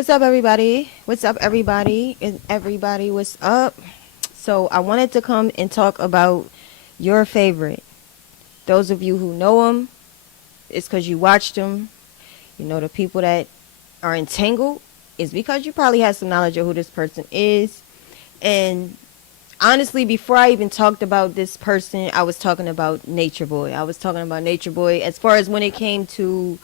What's up, everybody? What's up, everybody? And everybody, what's up? So, I wanted to come and talk about your favorite. Those of you who know them, it's because you watched them. You know, the people that are entangled is because you probably have some knowledge of who this person is. And honestly, before I even talked about this person, I was talking about Nature Boy. I was talking about Nature Boy as far as when it came to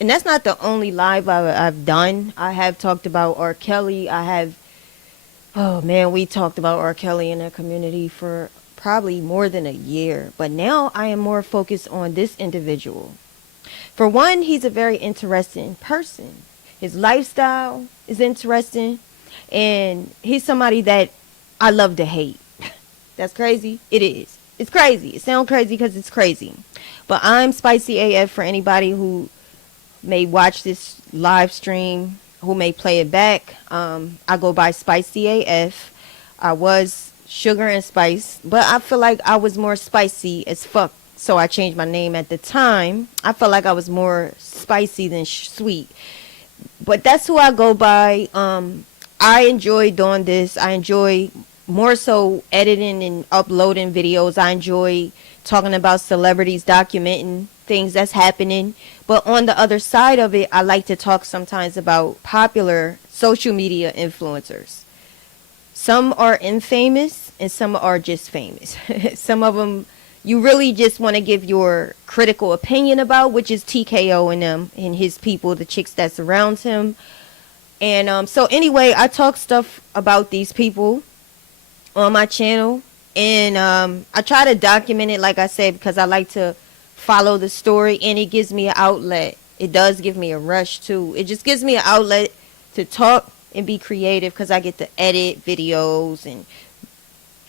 and that's not the only live I've done. I have talked about R. Kelly. Oh man, we talked about R. Kelly in the community for probably more than a year. But now I am more focused on this individual. For one, he's a very interesting person. His lifestyle is interesting. And he's somebody that I love to hate. That's crazy. It is. It's crazy. It sounds crazy because it's crazy. But I'm Spicy AF for anybody who may watch this live stream, who may play it back. I go by Spicy AF. I was Sugar and Spice, but I feel like I was more spicy as fuck. So I changed my name at the time. I felt like I was more spicy than sweet. But that's who I go by. I enjoy doing this. I enjoy more so editing and uploading videos. I enjoy talking about celebrities, documenting things that's happening. But on the other side of it, I like to talk sometimes about popular social media influencers. Some are infamous and some are just famous. Some of them you really just want to give your critical opinion about, which is TKO and them and his people, the chicks that surrounds him. And so anyway, I talk stuff about these people on my channel. And I try to document it, like I said, because I like to follow the story. And it gives me an outlet. It does give me a rush, too. It just gives me an outlet to talk and be creative because I get to edit videos and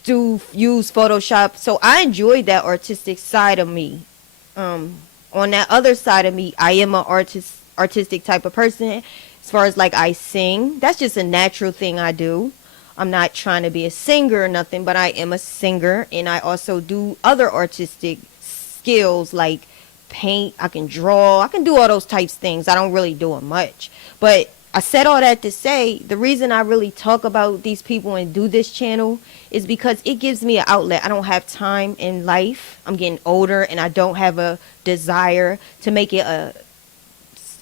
use Photoshop. So I enjoy that artistic side of me. On that other side of me, I am an artistic type of person. As far as like I sing, that's just a natural thing I do. I'm not trying to be a singer or nothing, but I am a singer, and I also do other artistic skills like paint. I can draw. I can do all those types of things. I don't really do them much. But I said all that to say the reason I really talk about these people and do this channel is because it gives me an outlet. I don't have time in life. I'm getting older, and I don't have a desire to make it a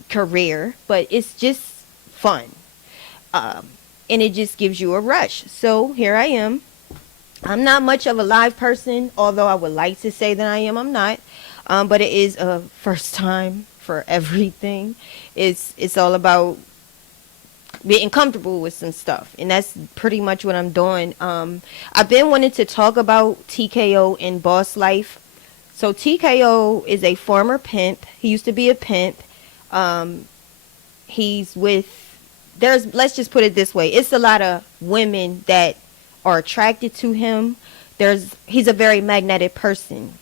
career, but it's just fun. And it just gives you a rush. So here I am. I'm not much of a live person, although I would like to say that I am. I'm not. But it is a first time for everything. It's all about getting comfortable with some stuff. And that's pretty much what I'm doing. I've been wanting to talk about TKO in Boss Life. So TKO is a former pimp. He used to be a pimp. He's with... let's just put it this way. It's a lot of women that are attracted to him. He's a very magnetic person.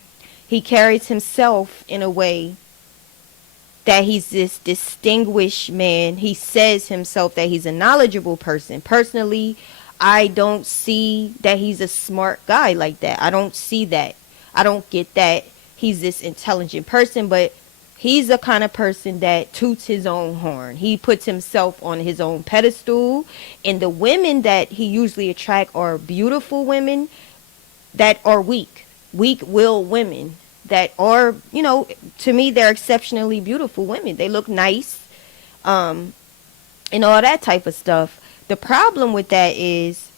He carries himself in a way that he's this distinguished man. He says himself that he's a knowledgeable person. Personally, I don't see that he's a smart guy like that. I don't see that. I don't get that he's this intelligent person, but he's the kind of person that toots his own horn. He puts himself on his own pedestal. And the women that he usually attracts are beautiful women that are weak-willed women that are, to me, they're exceptionally beautiful women. They look nice and all that type of stuff. The problem with that is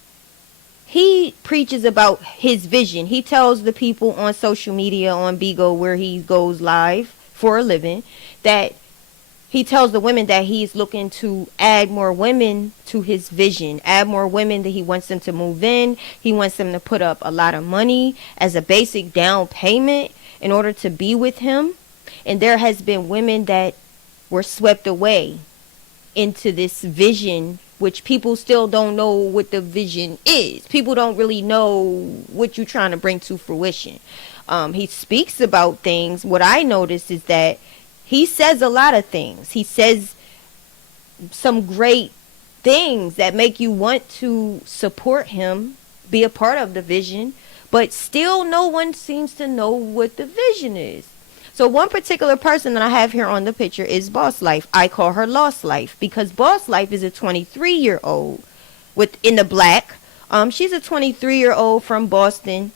he preaches about his vision. He tells the people on social media, on Bigo, where he goes live for a living, that he tells the women that he's looking to add more women to his vision, add more women, that he wants them to move in. He wants them to put up a lot of money as a basic down payment in order to be with him. And there has been women that were swept away into this vision, which people still don't know what the vision is. People don't really know what you're trying to bring to fruition. He speaks about things. What I notice is that he says a lot of things. He says some great things that make you want to support him, be a part of the vision, but still no one seems to know what the vision is. So one particular person that I have here on the picture is Boss Life. I call her Lost Life because Boss Life is a 23-year-old in the black. She's a 23-year-old from Boston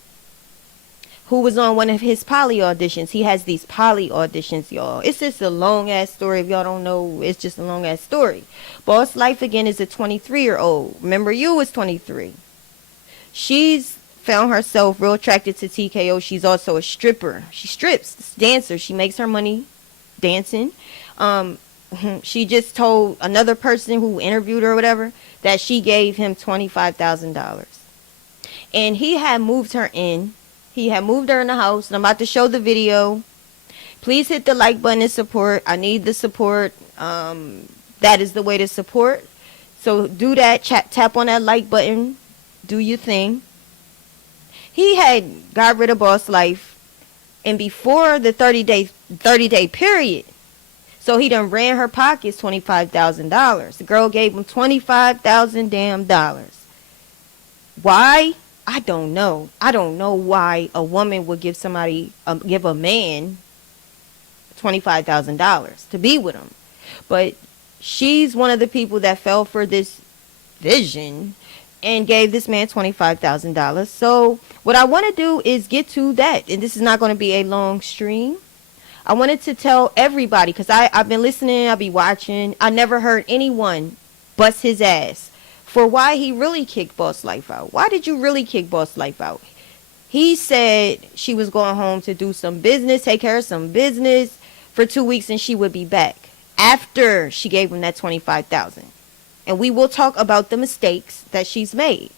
who was on one of his poly auditions. He has these poly auditions, y'all. It's just a long-ass story. If y'all don't know, it's just a long-ass story. Boss Life, again, is a 23-year-old. Remember, you was 23. She's found herself real attracted to TKO. She's also a stripper. She strips, dancer. She makes her money dancing. She just told another person who interviewed her or whatever that she gave him $25,000. And he had moved her in. He had moved her in the house, and I'm about to show the video. Please hit the like button and support. I need the support. That is the way to support. So do that. Tap on that like button. Do your thing. He had got rid of Boss Life, and before the 30-day period, so he done ran her pockets $25,000. The girl gave him $25,000 damn dollars. Why? I don't know. I don't know why a woman would give give a man $25,000 to be with him. But she's one of the people that fell for this vision and gave this man $25,000. So what I want to do is get to that. And this is not going to be a long stream. I wanted to tell everybody, because I've been listening, I'll be watching. I never heard anyone bust his ass for why he really kicked Boss Life out. Why did you really kick Boss Life out? He said she was going home to do some business, take care of some business for 2 weeks, and she would be back after she gave him that $25,000. And we will talk about the mistakes that she's made.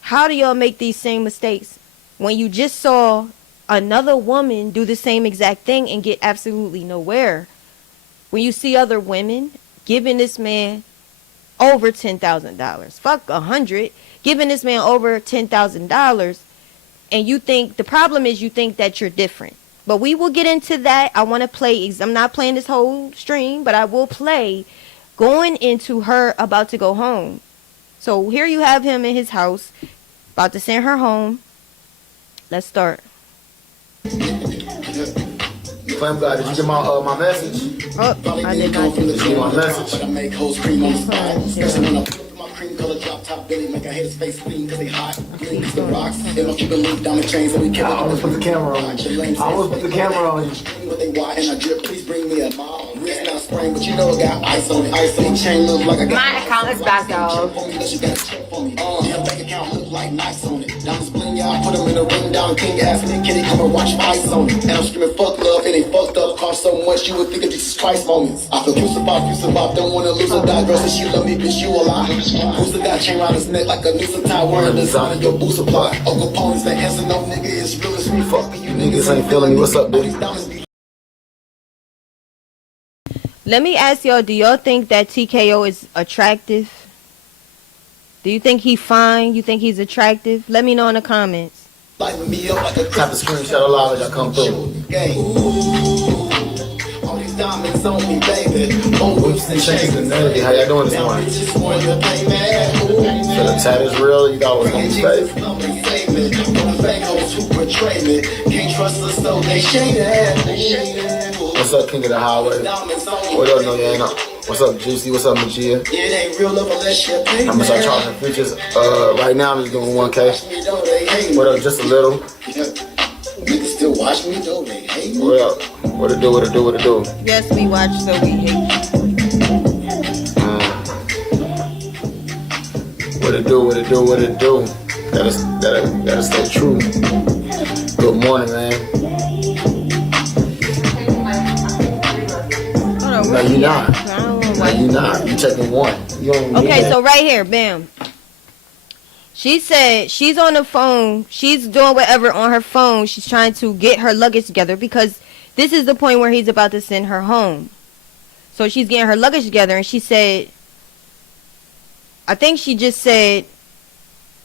How do y'all make these same mistakes when you just saw another woman do the same exact thing and get absolutely nowhere? When you see other women giving this man over $10,000, fuck 100, giving this man over $10,000, and you think the problem is you think that you're different. But we will get into that. I want to play. I'm not playing this whole stream, but I will play going into her about to go home. So here you have him in his house, about to send her home. Let's start. Flam God, did you get my message? Oh, I did not. Did you get my message? I almost put the camera on you. I almost put the camera on you. My account is back, dog. Put them in a ring down, king ass me, kitty come and watch fights on it. And I'm screaming fuck love, it ain't fucked up, cost so much you would think of Jesus Christ moments. I feel Cashapp, don't wanna lose a die, girl, since she love me, bitch, you a lie. Who's the guy chain around his neck like a noose and tie, wearing design of your boot supply. Uncle Capone's the answer, no nigga is real as me, fuck me, you Niggas ain't feeling me, what's up, dude? Let me ask y'all, do y'all think that TKO is attractive? Do you think he's fine? You think he's attractive? Let me know in the comments. Tap the screenshot of live as I come through. All these diamonds on me, baby. Whoops and chains and nerdy. How y'all doing this morning? So the tat is real, you got what's on your face. Can't trust us, so they shade What's up, King of the Highway? What up, no, yeah, no. What's up, Juicy? What's up, Magia? It ain't real love unless you pay. I'm gonna start charging features. Right now I'm just doing 1K. What up, just a little? Niggas still watch me though, they hate me. What up? What it do, what it do, what it do? Yes, we watch, so we hate. What it do, what it do, what it do? Gotta stay true. Good morning, man. No, you're not. No, you're not. You taking one. You don't okay, so right here, bam. She said she's on the phone. She's doing whatever on her phone. She's trying to get her luggage together because this is the point where he's about to send her home. So she's getting her luggage together, and she said, I think she just said,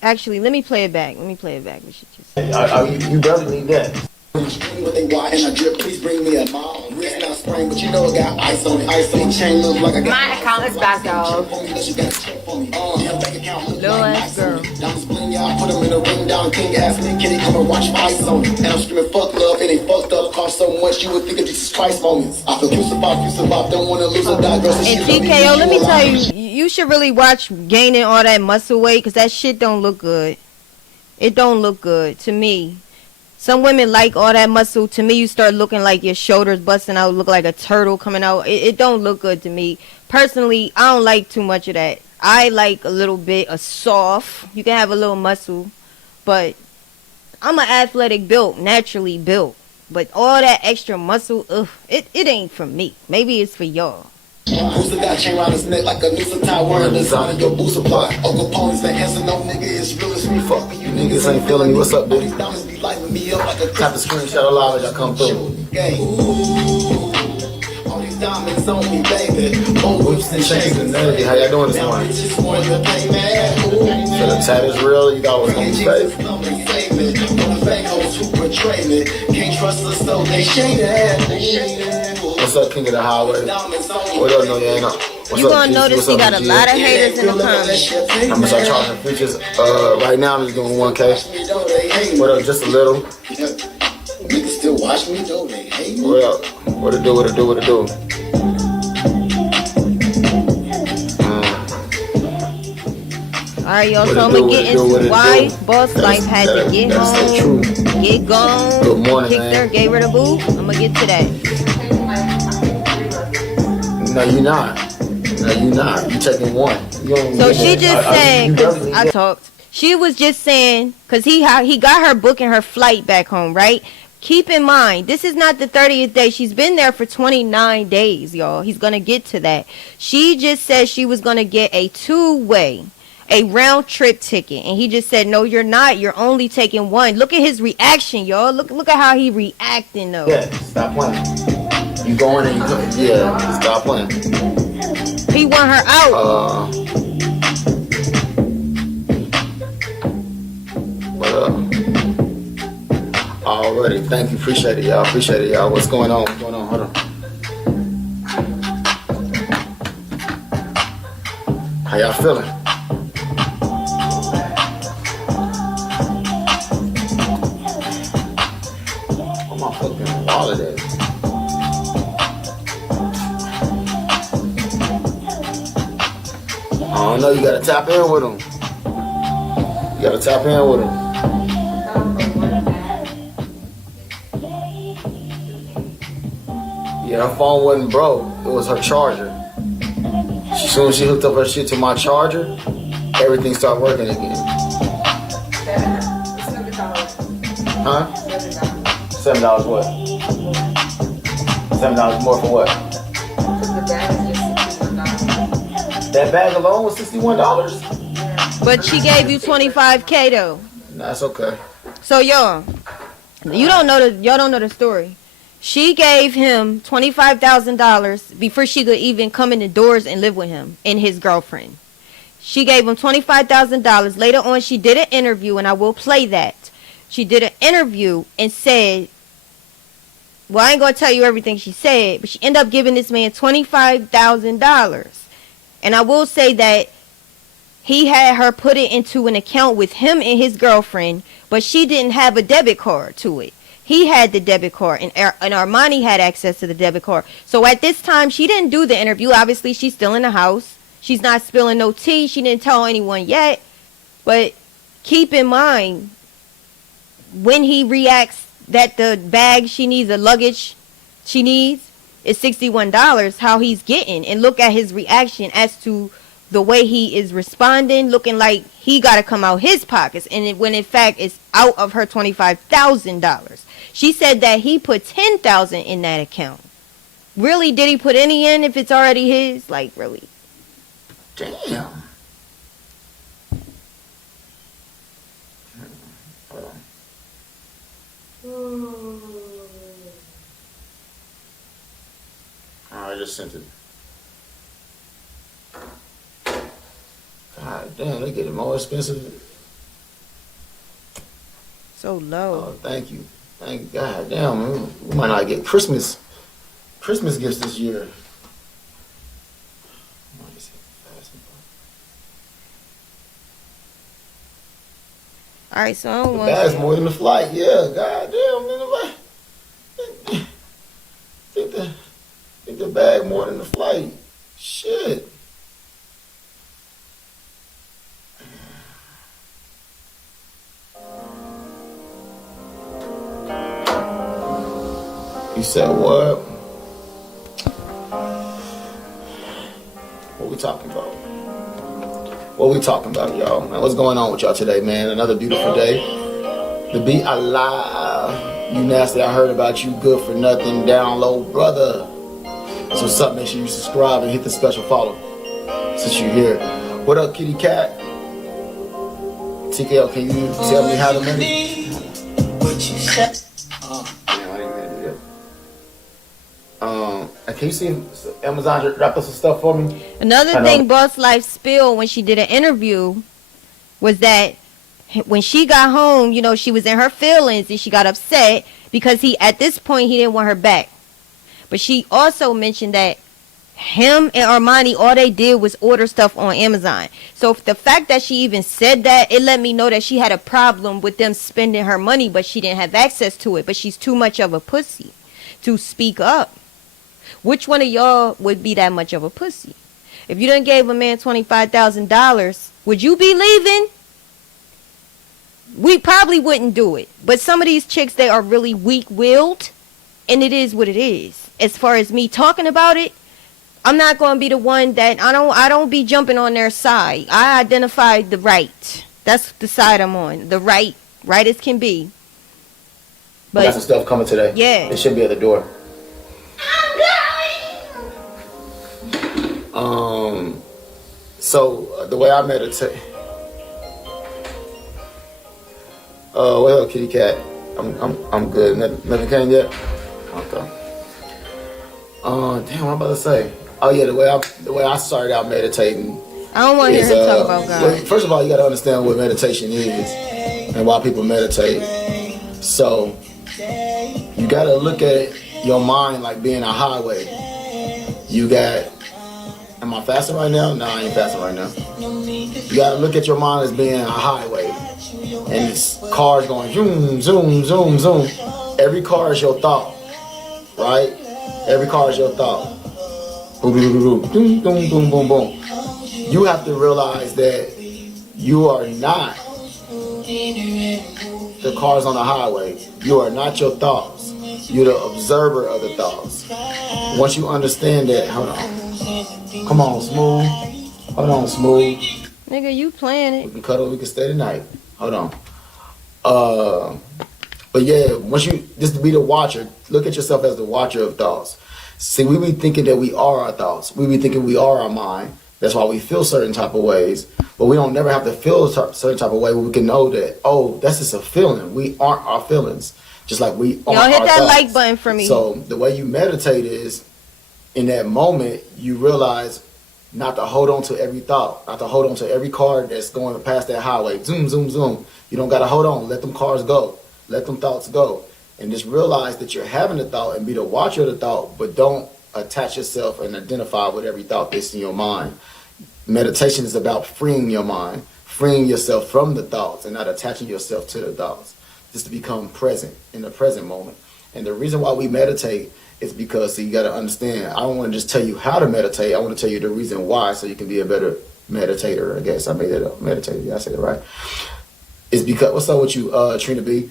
actually, let me play it back. Let me play it back. What she just said. You better need that. What they want and I drip, please bring me a mom. Wrist not spring, but you know it got ice on it. Ice on chain look like I got. My account is back, dog. Little ass girl. Put them in a ring down, king ass me, kitty come and watch ice on it. And I'm screaming fuck love, it ain't fucked up, cost so much you would think of Jesus Christ moments. I feel you survive, don't wanna lose a die, girl. So And TKO, let me tell you, you should really watch gaining all that muscle weight, because that shit don't look good. It don't look good to me. Some women like all that muscle. To me, you start looking like your shoulders busting out, look like a turtle coming out. It don't look good to me. Personally, I don't like too much of that. I like a little bit of soft. You can have a little muscle, but I'm an athletic built, naturally built. But all that extra muscle, it ain't for me. Maybe it's for y'all. Who's the guy chain around his neck like a noose tie wearing designing your boot supply? Uncle Capone's the answer, no nigga is real as me. Fuck you Niggas ain't feeling me. What's up, dude? These diamonds be lighting me up like a Tap the screenshot of live as y'all come through. All these diamonds on me, baby. More whips and chains and Hey, how y'all doing this morning? So the tat is real. You got what's on your face. Can't trust us, so they shaded. What's up, King of the Highway? What up, no, you ain't up? What's You up, gonna G? notice What's he up, got a G? lot of haters in the comments. I'm gonna start charging features. Right now I'm just doing 1K. What up, just a little. Niggas still watch me though, they hate me. What up? What it do, what it do, what it do? Alright, y'all, What so it I'm do, gonna what get it do, what into it why do? Boss Life had to get That's the home, truth. get gone, Good morning, kicked man. her, gave her the boot. I'm gonna get to that. No, you're not. No, you're not. You taking one. You don't So get she that. just said, you because definitely I get- talked, she was just saying, because he got her booking her flight back home, right? Keep in mind, this is not the 30th day. She's been there for 29 days, y'all. He's going to get to that. She just said she was going to get a two-way, a round-trip ticket. And he just said, no, you're not. You're only taking one. Look at his reaction, y'all. Look at how he reacting, though. Yeah, stop playing. You going and you going. Yeah, stop playing. He want her out. What up? Already, thank you, appreciate it, y'all. Appreciate it, y'all. What's going on? What's going on? Hold on. How y'all feeling? Where my fucking wallet at? I don't know. You gotta tap in with them. You gotta tap in with them. Yeah, her phone wasn't broke. It was her charger. As soon as she hooked up her shit to my charger, everything started working again. Huh? $7 what? $7 more for what? That bag alone was $61? But she gave you 25K, though. That's okay. So, y'all don't know the story. She gave him $25,000 before she could even come in the doors and live with him and his girlfriend. She gave him $25,000. Later on, she did an interview, and I will play that. She did an interview and said, well, I ain't going to tell you everything she said, but she ended up giving this man $25,000. And I will say that he had her put it into an account with him and his girlfriend, but she didn't have a debit card to it. He had the debit card, and Armani had access to the debit card. So at this time, she didn't do the interview. Obviously, she's still in the house. She's not spilling no tea. She didn't tell anyone yet. But keep in mind, when he reacts that the bag she needs, the luggage she needs, is $61, how he's getting. And look at his reaction as to the way he is responding, looking like he got to come out his pockets. And when in fact it's out of her $25,000. She said that he put $10,000 in that account. Really, did he put any in if it's already his? Like, really? Damn. I just sent it. God damn, they getting more expensive. So low. Oh, thank you. Thank God damn, man. We might not get Christmas gifts this year. All right, so I don't The want bag's more than the flight. Yeah, God damn, man. the bag more than the flight. Shit. You said what? What we talking about? What we talking about, y'all? Man, what's going on with y'all today, man? Another beautiful day. The beat alive. You nasty, I heard about you. Good for nothing. Down low, brother. So what's up? Make sure you subscribe and hit the special follow since you're here. What up, kitty cat? TKO, can you tell me how to manage? Can you see Amazon wrap up some stuff for me? Another thing Boss Life spilled when she did an interview was that when she got home, you know, she was in her feelings and she got upset because at this point, he didn't want her back. But she also mentioned that him and Armani, all they did was order stuff on Amazon. So the fact that she even said that, it let me know that she had a problem with them spending her money, but she didn't have access to it. But she's too much of a pussy to speak up. Which one of y'all would be that much of a pussy? If you done gave a man $25,000, would you be leaving? We probably wouldn't do it. But some of these chicks, they are really weak-willed. And it is what it is. As far as me talking about it, I'm not going to be the one that I don't be jumping on their side. I identify the right. That's the side I'm on. The right as can be. But got some stuff coming today. Yeah. It should be at the door. So the way I meditate. Well, kitty cat. I'm good. Nothing came yet. Okay. Damn, what I'm about to say. Oh yeah, the way I started out meditating. I don't want to hear her talk about God. Well, first of all, you got to understand what meditation is and why people meditate. So you got to look at your mind like being a highway. You got. Am I fasting right now? No, I ain't fasting right now. You got to look at your mind as being a highway, and it's cars going zoom, zoom, zoom, zoom. Every car is your thought, right? Every car is your thought. Boom, boom, boom, boom, boom, boom, boom, boom. You have to realize that you are not the cars on the highway. You are not your thoughts. You're the observer of the thoughts. Once you understand that, hold on. Come on, Smooth. Hold on, Smooth. Nigga, you playing it. We can cuddle, we can stay tonight. Hold on. But yeah, once you, just to be the watcher, look at yourself as the watcher of thoughts. See, we be thinking that we are our thoughts. We be thinking we are our mind. That's why we feel certain type of ways. But we don't never have to feel a certain type of way where we can know that, oh, that's just a feeling. We aren't our feelings. Just like we aren't our thoughts. Y'all hit that like button for me. So the way you meditate is, in that moment, you realize not to hold on to every thought, not to hold on to every car that's going past that highway. Zoom, zoom, zoom. You don't got to hold on. Let them cars go. Let them thoughts go. And just realize that you're having a thought and be the watcher of the thought, but don't attach yourself and identify with every thought that's in your mind. Meditation is about freeing your mind, freeing yourself from the thoughts and not attaching yourself to the thoughts. Just to become present in the present moment. And the reason why we meditate is because, so you got to understand, I don't want to just tell you how to meditate. I want to tell you the reason why so you can be a better meditator. I guess I made that up. Meditator. Yeah, I said it right. It's because, what's up with you, Trina B?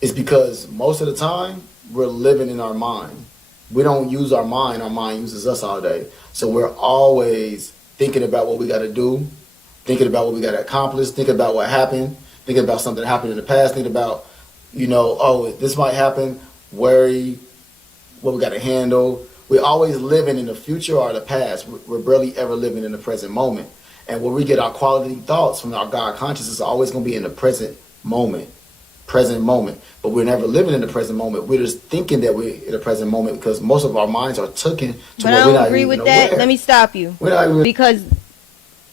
It's because most of the time we're living in our mind. We don't use our mind uses us all day. So we're always thinking about what we got to do, thinking about what we got to accomplish, thinking about what happened, thinking about something that happened in the past, thinking about, oh, this might happen, worry, what we got to handle. We're always living in the future or the past. We're barely ever living in the present moment. And where we get our quality thoughts from our God consciousness is always going to be in the present moment. But we're never living in the present moment. We're just thinking that we're in the present moment because most of our minds are taken to but I don't agree with that. Let me stop you. Because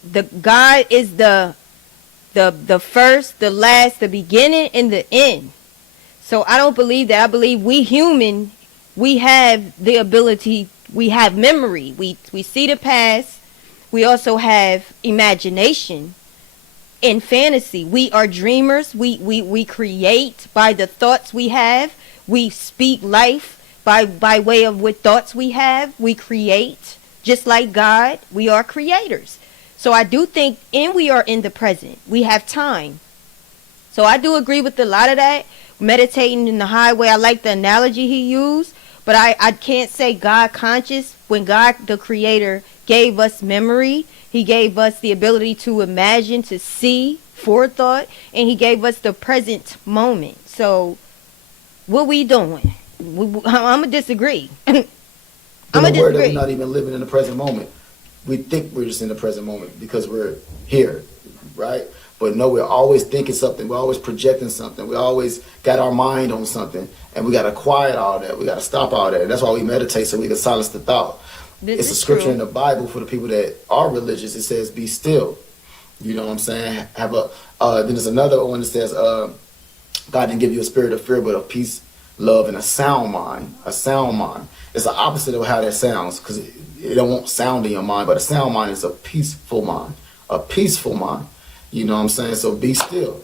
the God is the first, the last, the beginning, and the end. So I don't believe that. I believe we human, we have the ability, we have memory. We see the past. We also have imagination and fantasy. We are dreamers. We create by the thoughts we have. We speak life by way of what thoughts we have. We create. Just like God, we are creators. So I do think, and we are in the present. We have time. So I do agree with a lot of that. Meditating in the highway, I like the analogy he used. But I can't say God conscious when God, the creator, gave us memory. He gave us the ability to imagine, to see, forethought, and he gave us the present moment. So what we doing? I'm going to disagree. I'm going to We're disagree. not even living in the present moment. We think we're just in the present moment because we're here, right? But no, we're always thinking something. We're always projecting something. We always got our mind on something, and we got to quiet all that. We got to stop all that. And that's why we meditate, so we can silence the thought. It's a scripture in the Bible for the people that are religious. It says, "Be still." You know what I'm saying? Have a. Then there's another one that says, "God didn't give you a spirit of fear, but of peace, love, and a sound mind." A sound mind. It's the opposite of how that sounds, because it won't sound in your mind. But a sound mind is a peaceful mind. A peaceful mind. You know what I'm saying? So be still.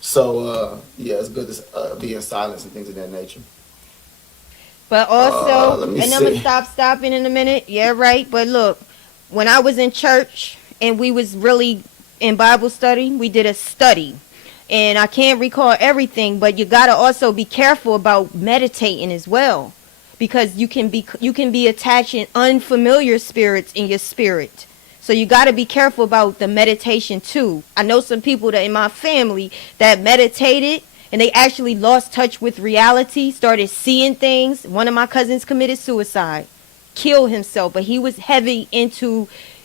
So yeah, it's good to be in silence and things of that nature. But also, let me and I'm going see. to stopping in a minute. Yeah, right. But look, when I was in church and we was really in Bible study, we did a study. And I can't recall everything, but you got to also be careful about meditating as well. Because you can be attaching unfamiliar spirits in your spirit. So you got to be careful about the meditation too. I know some people that in my family that meditated and they actually lost touch with reality, started seeing things. One of my cousins committed suicide, killed himself, but he was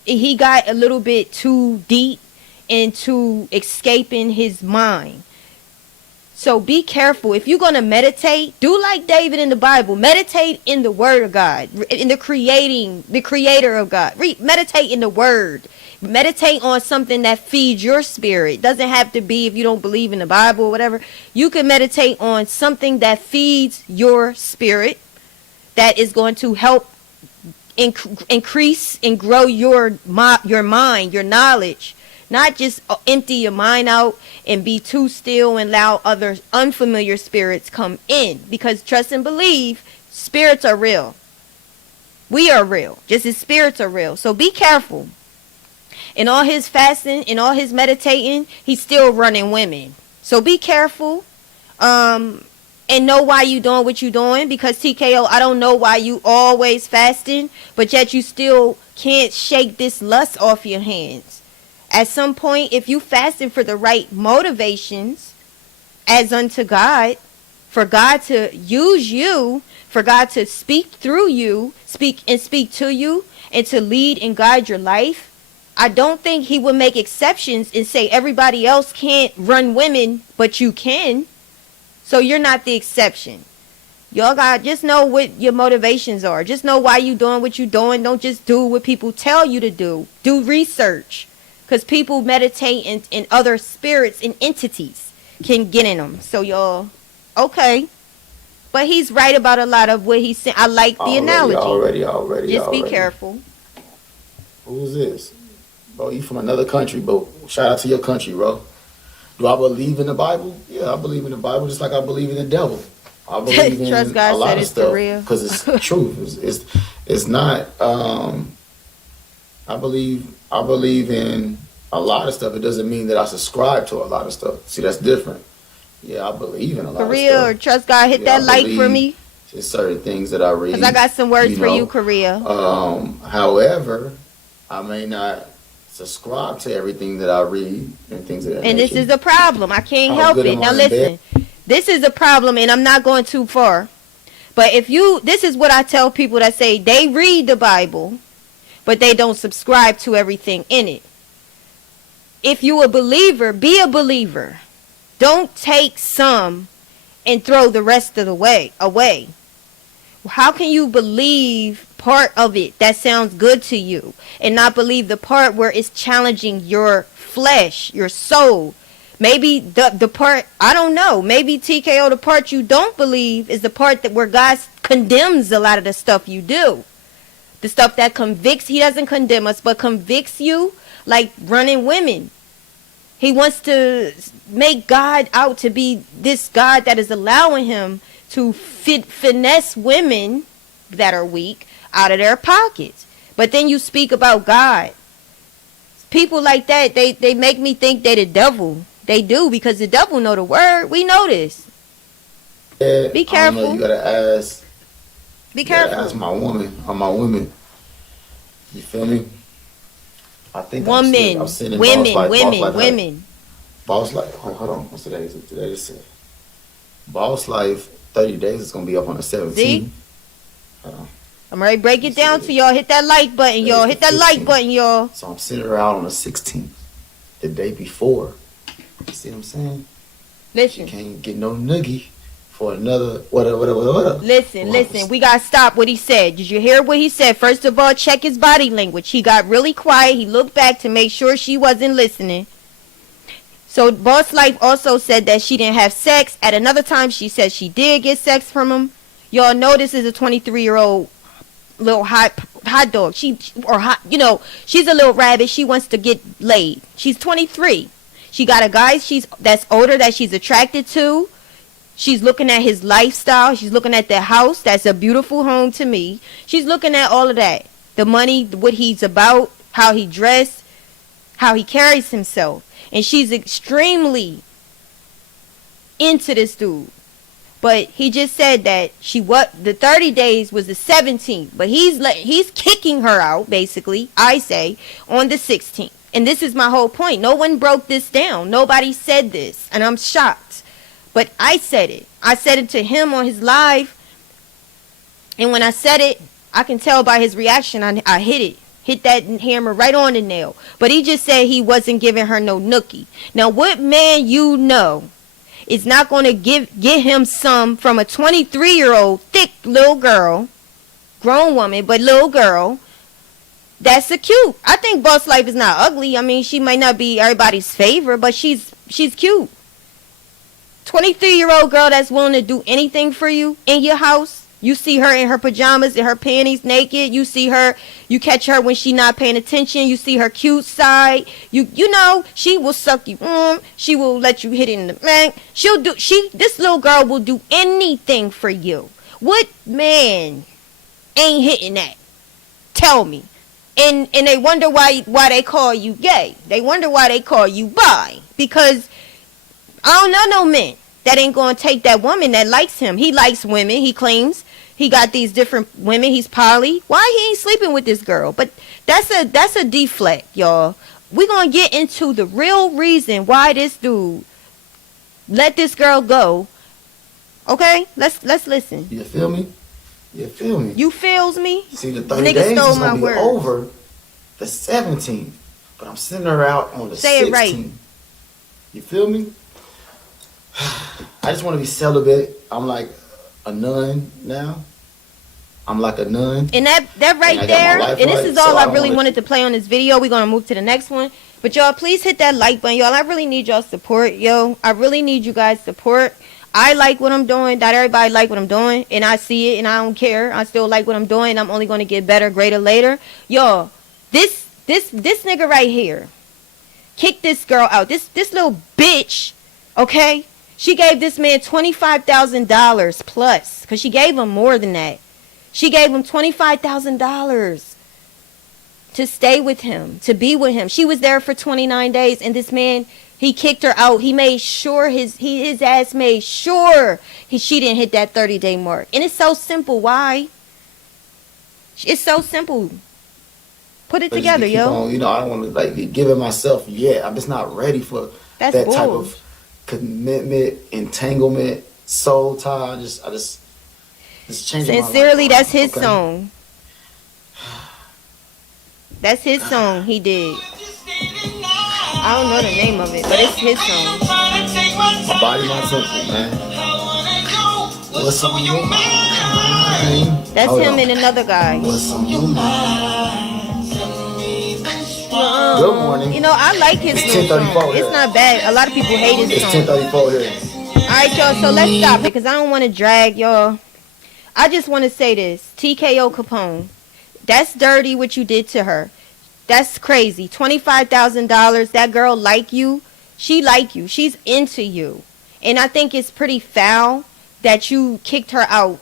he got a little bit too deep into escaping his mind. So be careful. If you're going to meditate, do like David in the Bible. Meditate in the word of God, in the creator of God. Meditate in the word. Meditate on something that feeds your spirit. Doesn't have to be if you don't believe in the Bible or whatever. You can meditate on something that feeds your spirit, that is going to help increase and grow your mind, your knowledge. Not just empty your mind out and be too still and allow other unfamiliar spirits come in. Because trust and believe, spirits are real. We are real, just as spirits are real. So be careful. In all his fasting, in all his meditating, he's still running women. So be careful. And know why you doing what you doing. Because TKO, I don't know why you always fasting, but yet you still can't shake this lust off your hands. At some point, if you fasting for the right motivations, as unto God, for God to use you, for God to speak through you, speak to you, and to lead and guide your life, I don't think he would make exceptions and say everybody else can't run women, but you can. So you're not the exception. Y'all got just know what your motivations are. Just know why you doing what you doing. Don't just do what people tell you to do. Do research. Because people meditate in other spirits and entities can get in them. So y'all, okay. But he's right about a lot of what he said. I like the analogy. Just be careful. Who's this? Bro, you from another country, bro. Shout out to your country, bro. Do I believe in the Bible? Yeah, I believe in the Bible just like I believe in the devil. I believe in Trust God a lot said of it's stuff for real. because it's truth. It's not. I believe in a lot of stuff. It doesn't mean that I subscribe to a lot of stuff. See, that's different. Yeah, I believe in a lot of Korea stuff. or trust God, hit that like for me. There's certain things that I read. Because I got some words for you, Korea. However, I may not subscribe to everything that I read and things of that And nature. this is a problem. I can't How help good it. am Now I in listen. This is a problem, and I'm not going too far. But this is what I tell people that say they read the Bible, but they don't subscribe to everything in it. If you a believer, be a believer. Don't take some and throw the rest of the way away. How can you believe part of it that sounds good to you and not believe the part where it's challenging your flesh, your soul? Maybe the part, I don't know, maybe TKO, the part you don't believe is the part that where God condemns a lot of the stuff you do. The stuff that convicts, he doesn't condemn us, but convicts you, like running women. He wants to make God out to be this God that is allowing him to finesse women that are weak out of their pockets. But then you speak about God. People like that, they make me think they the devil. They do, because the devil know the word. We know this. Yeah, Be careful. I don't know, you gotta ask. Be You gotta careful. ask my woman or my women. You feel me? I think Women, I'm sitting in women, Boss Life, women, Boss Life, women. Boss Life. Hold on. What's today? Today is Boss Life. 30 days is gonna be up on the 17th. See? Hold on. I'm ready to break it down to y'all. Hit that like button, y'all. Hit that like button, y'all. So I'm sitting her out on the 16th, the day before. You see what I'm saying? She Listen. can't get no noogie for another whatever. Listen. We gotta stop what he said. Did you hear what he said? First of all, check his body language. He got really quiet. He looked back to make sure she wasn't listening. So Boss Life also said that she didn't have sex. At another time, she said she did get sex from him. Y'all know this is a 23-year-old little hot dog. She's a little rabbit. She wants to get laid. She's 23. She got a guy that's older that she's attracted to. She's looking at his lifestyle. She's looking at the house. That's a beautiful home to me. She's looking at all of that. The money, what he's about, how he dressed, how he carries himself. And she's extremely into this dude. But he just said that the 30 days was the 17th. But he's kicking her out, basically, I say, on the 16th. And this is my whole point. No one broke this down. Nobody said this. And I'm shocked. But I said it. I said it to him on his live. And when I said it, I can tell by his reaction, I hit it. Hit that hammer right on the nail. But he just said he wasn't giving her no nookie. Now, what man you know is not going to get him some from a 23-year-old thick little girl, grown woman, but little girl, that's a cute. I think Boss Life is not ugly. I mean, she might not be everybody's favorite, but she's cute. 23-year-old girl that's willing to do anything for you in your house. You see her in her pajamas, in her panties, naked. You see her, you catch her when she not paying attention. You see her cute side. You know, she will suck you. She will let you hit it in the bank. This little girl will do anything for you. What man ain't hitting that? Tell me. And they wonder why they call you gay. They wonder why they call you bi. Because I don't know no men that ain't gonna take that woman that likes him. He likes women, he claims. He got these different women. He's poly. Why he ain't sleeping with this girl? But that's a deflect, y'all. We're gonna get into the real reason why this dude let this girl go. Okay? Let's listen. You feel me? You feel me? You feels me? See, the 30 Nigga days stole is my gonna be word. over the 17th. But I'm sending her out on the Say 16th. it right. You feel me? I just want to be celibate. I'm like a nun now. I'm like a nun. And that right And I got there, my life and this right, is so all I I don't really wanna- wanted to play on this video. We're gonna move to the next one. But y'all, please hit that like button, y'all. I really need y'all support, yo. I really need you guys' support. I like what I'm doing. Not everybody like what I'm doing, and I see it, and I don't care. I still like what I'm doing. I'm only gonna get better, greater later. Y'all, this nigga right here, kick this girl out. This little bitch, okay? She gave this man $25,000 plus, because she gave him more than that. She gave him $25,000 to stay with him, to be with him. She was there for 29 days, and this man, he kicked her out. He made sure his ass made sure she didn't hit that 30-day mark. And it's so simple. Why? It's so simple. Put it But just together, keep yo. on, I don't want to like give it myself yet. I'm just not ready for That's that bull. type of commitment, entanglement, soul tie. I just changing my life Sincerely, around, that's his okay? song. That's his song he did. I don't know the name of it, but it's his song. My body, my temple, man. What's on your mind? That's Hold him on. and another guy. What's on your mind? Good morning. You know, I like his It's little 10:34 song. here. It's not bad. A lot of people hate his It's song. 10:34 here. Alright, y'all, so let's stop it because I don't want to drag y'all. I just want to say this. Tko Capone. That's dirty what you did to her. That's crazy. $25,000. That girl like you. She like you. She's into you. And I think it's pretty foul that you kicked her out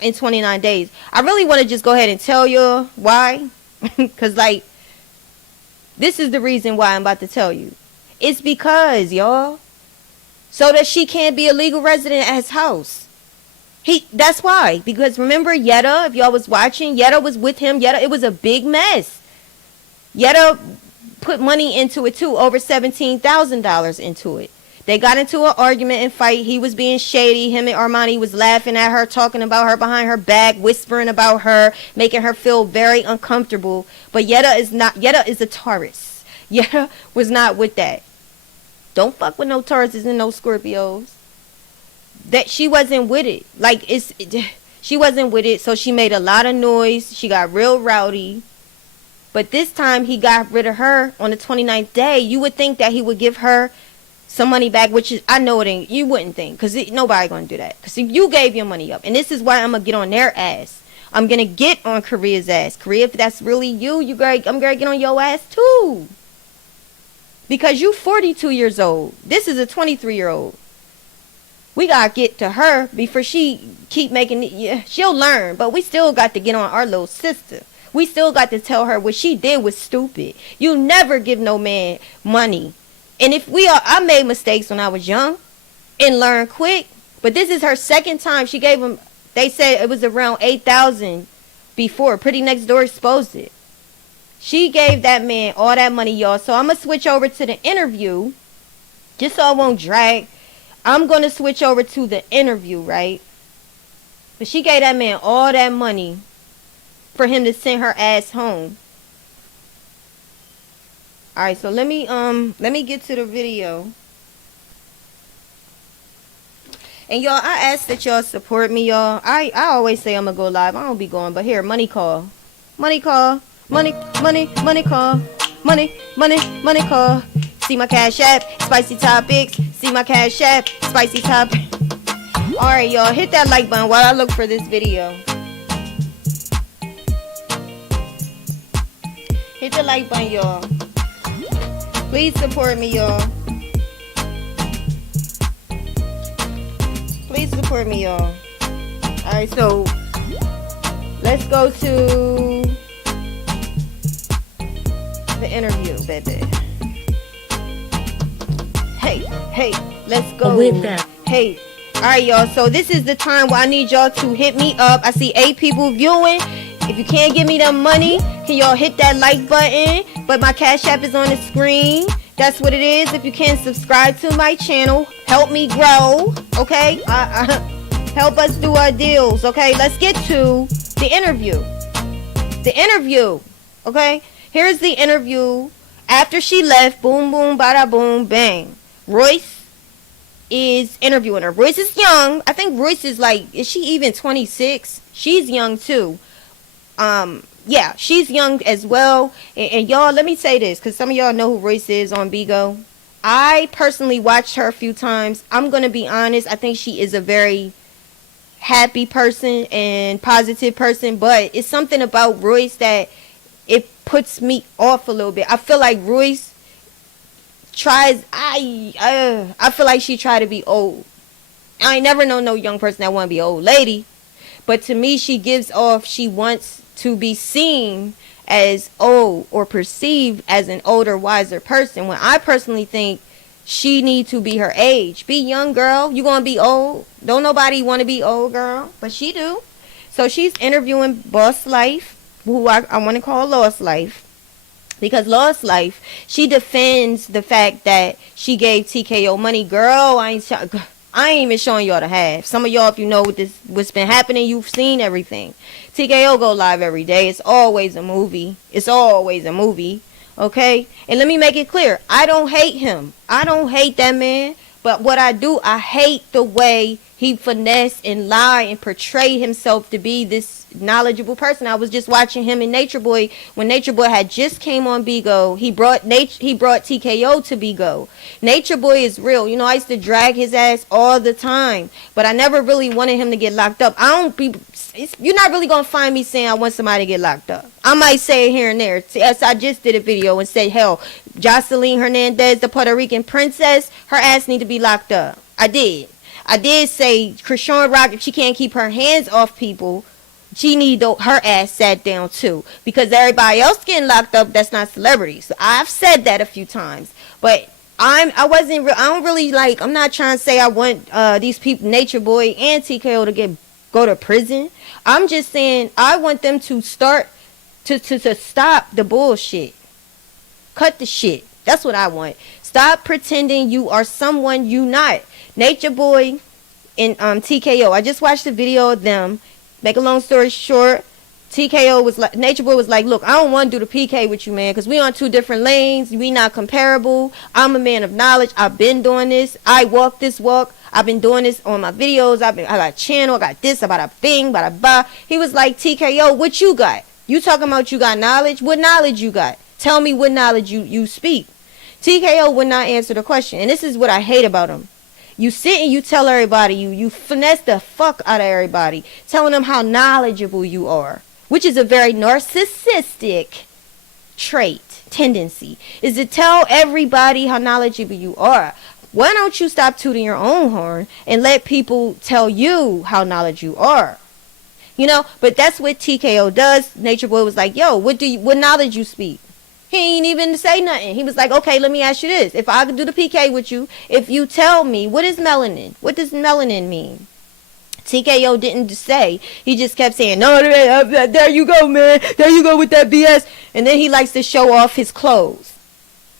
in 29 days. I really want to just go ahead and tell you why. Because, like, this is the reason why I'm about to tell you. It's because, y'all, so that she can't be a legal resident at his house. That's why. Because remember Yetta, if y'all was watching, Yetta was with him. Yetta, it was a big mess. Yetta put money into it too, over $17,000 into it. They got into an argument and fight. He was being shady. Him and Armani was laughing at her, talking about her behind her back, whispering about her, making her feel very uncomfortable. But Yetta is a Taurus. Yetta was not with that. Don't fuck with no Tauruses and no Scorpios. That she wasn't with it. She wasn't with it, so she made a lot of noise. She got real rowdy. But this time he got rid of her on the 29th day. You would think that he would give her some money back, which is, I know it ain't, you wouldn't think, because nobody gonna do that, because you gave your money up. And this is why I'm gonna get on their ass. I'm gonna get on Korea's ass. Korea, if that's really you, I'm gonna get on your ass too, because you 42 years old. This is a 23-year-old. We gotta get to her before she keep making it. Yeah, she'll learn, but we still got to get on our little sister. We still got to tell her what she did was stupid. You never give no man money. And I made mistakes when I was young and learned quick. But this is her second time. She gave him, they said it was around $8,000 before. Pretty Next Door exposed it. She gave that man all that money, y'all. So I'm going to switch over to the interview. Just so I won't drag. I'm going to switch over to the interview, right? But she gave that man all that money for him to send her ass home. Alright, so let me get to the video. And y'all, I ask that y'all support me, y'all. I always say I'm gonna go live. I don't be going, but here, money call. Money call. Money call. Money call. See my Cash App, Spicy Topics. See my Cash App, Spicy Topics. Alright, y'all, hit that like button while I look for this video. Hit the like button, y'all. Please support me, y'all. Please support me, y'all. Alright, so let's go to the interview, baby. Hey, let's go. With that. Hey. Alright, y'all. So this is the time where I need y'all to hit me up. I see 8 people viewing. If you can't give me the money, can y'all hit that like button? But my Cash App is on the screen. That's what it is. If you can, subscribe to my channel. Help me grow. Okay? Help us do our deals. Okay? Let's get to the interview. The interview. Okay? Here's the interview. After she left, boom, boom, bada, boom, bang. Royce is interviewing her. Royce is young. I think Royce is is she even 26? She's young too. Yeah, she's young as well. And y'all, let me say this, because some of y'all know who Royce is on Bigo. I personally watched her a few times. I'm going to be honest. I think she is a very happy person and positive person. But it's something about Royce that it puts me off a little bit. I feel like Royce tries, I feel like she tried to be old. I ain't never known no young person that want to be an old lady. But to me, she gives off, she wants to be seen as old or perceived as an older, wiser person. When I personally think she need to be her age. Be young, girl. You gonna be old. Don't nobody want to be old, girl. But she do. So she's interviewing Boss Life, who I want to call Lost Life. Because Lost Life, she defends the fact that she gave TKO money. Girl, I ain't even showing y'all the half. Some of y'all, if you know what's been happening, you've seen everything. TKO go live every day. It's always a movie. It's always a movie. Okay? And let me make it clear. I don't hate him. I don't hate that man. But what I do, I hate the way he finesse and lie and portray himself to be this knowledgeable person. I was just watching him and Nature Boy when Nature Boy had just came on Bigo. He brought TKO to Bigo. Nature Boy is real. You know, I used to drag his ass all the time, but I never really wanted him to get locked up. You're not really gonna find me saying I want somebody to get locked up. I might say it here and there. Yes, I just did a video and said, hell, Jocelyn Hernandez, the Puerto Rican princess, her ass need to be locked up. I did. I did say Krishan Rock, if she can't keep her hands off people, she need her ass sat down too, because everybody else getting locked up that's not celebrities. So I've said that a few times, but I don't really like. I'm not trying to say I want these people, Nature Boy and TKO, to go to prison. I'm just saying I want them to start to stop the bullshit. Cut the shit. That's what I want. Stop pretending you are someone you not. Nature Boy and TKO. I just watched a video of them. Make a long story short, TKO was like, Nature Boy was like, look, I don't want to do the PK with you, man, because we on two different lanes. We not comparable. I'm a man of knowledge. I've been doing this. I walk this walk. I've been doing this on my videos. I got a channel. I got this, about a thing, about a bah. He was like, TKO, what you got? You talking about you got knowledge? What knowledge you got? Tell me what knowledge you speak. TKO would not answer the question. And this is what I hate about him. You sit and you tell everybody, you finesse the fuck out of everybody, telling them how knowledgeable you are, which is a very narcissistic tendency, is to tell everybody how knowledgeable you are. Why don't you stop tooting your own horn and let people tell you how knowledgeable you are? You know, but that's what TKO does. Nature Boy was like, yo, what knowledge you speak? He ain't even say nothing. He was like, okay, let me ask you this. If I could do the PK with you, if you tell me, what is melanin? What does melanin mean? TKO didn't say. He just kept saying, no, there you go, man. There you go with that BS. And then he likes to show off his clothes.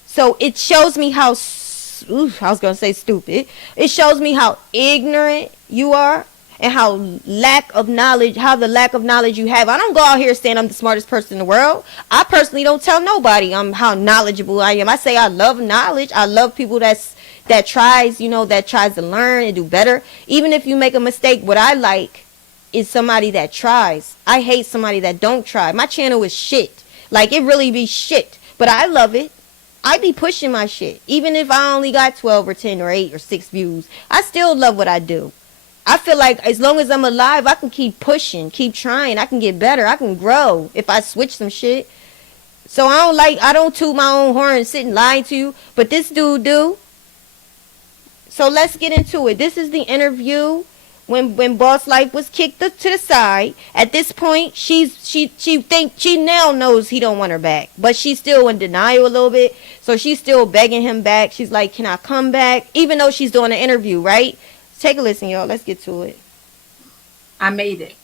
So it shows me how, I was going to say stupid. It shows me how ignorant you are. And how the lack of knowledge you have. I don't go out here saying I'm the smartest person in the world. I personally don't tell nobody how knowledgeable I am. I say I love knowledge. I love people that tries to learn and do better. Even if you make a mistake, what I like is somebody that tries. I hate somebody that don't try. My channel is shit. Like, it really be shit. But I love it. I be pushing my shit. Even if I only got 12 or 10 or 8 or 6 views, I still love what I do. I feel like as long as I'm alive, I can keep pushing, keep trying. I can get better. I can grow if I switch some shit. So I don't toot my own horn and sit and lie to you. But this dude do. So let's get into it. This is the interview when Boss Life was kicked to the side. At this point, she now knows he don't want her back. But she's still in denial a little bit. So she's still begging him back. She's like, can I come back? Even though she's doing an interview, right? Take a listen, y'all. Let's get to it. I made it.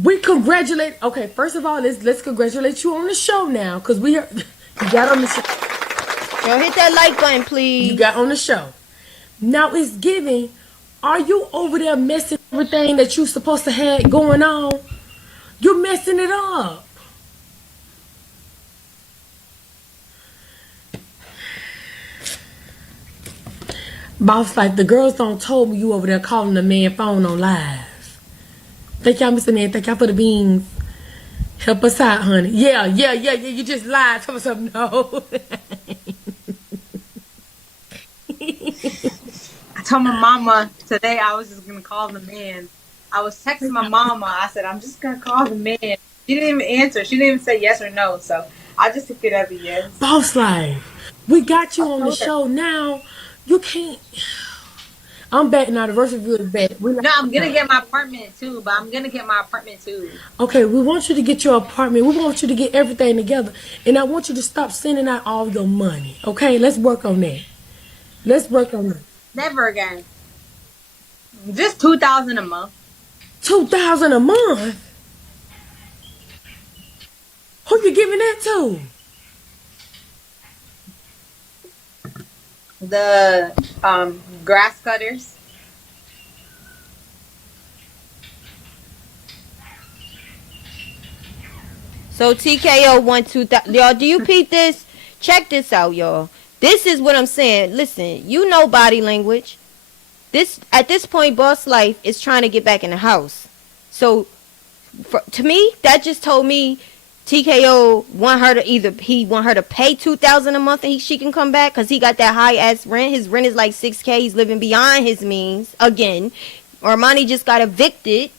We congratulate. Okay, first of all, let's congratulate you on the show now, because you got on the show. Yo, hit that like button, please. You got on the show. Now it's giving. Are you over there messing everything that you supposed to have going on? You're messing it up. Boss, like, the girls don't told me you over there calling the man phone on live. Thank y'all, Mr. Man. Thank y'all for the beans. Help us out, honey. Yeah. You just lied. Tell me something. No. I told my mama today I was just going to call the man. I was texting my mama. I said, I'm just going to call the man. She didn't even answer. She didn't even say yes or no. So I just took it as a yes. Boss, like, we got you on the show now. You can't. I'm back now. The verse review is back. No, I'm going to get my apartment too. Okay, we want you to get your apartment. We want you to get everything together. And I want you to stop sending out all your money. Okay, let's work on that. Never again. Just $2,000 a month. $2,000 a month? Who you giving that to? The grass cutters. So TKO 1-2,000. Y'all, do you peep this? Check this out, y'all. This is what I'm saying. Listen, you know body language. At this point, Boss Life is trying to get back in the house. So to me, that just told me TKO want her to pay $2,000 a month and she can come back because he got that high ass rent. His rent is like $6,000. He's living beyond his means again. Armani just got evicted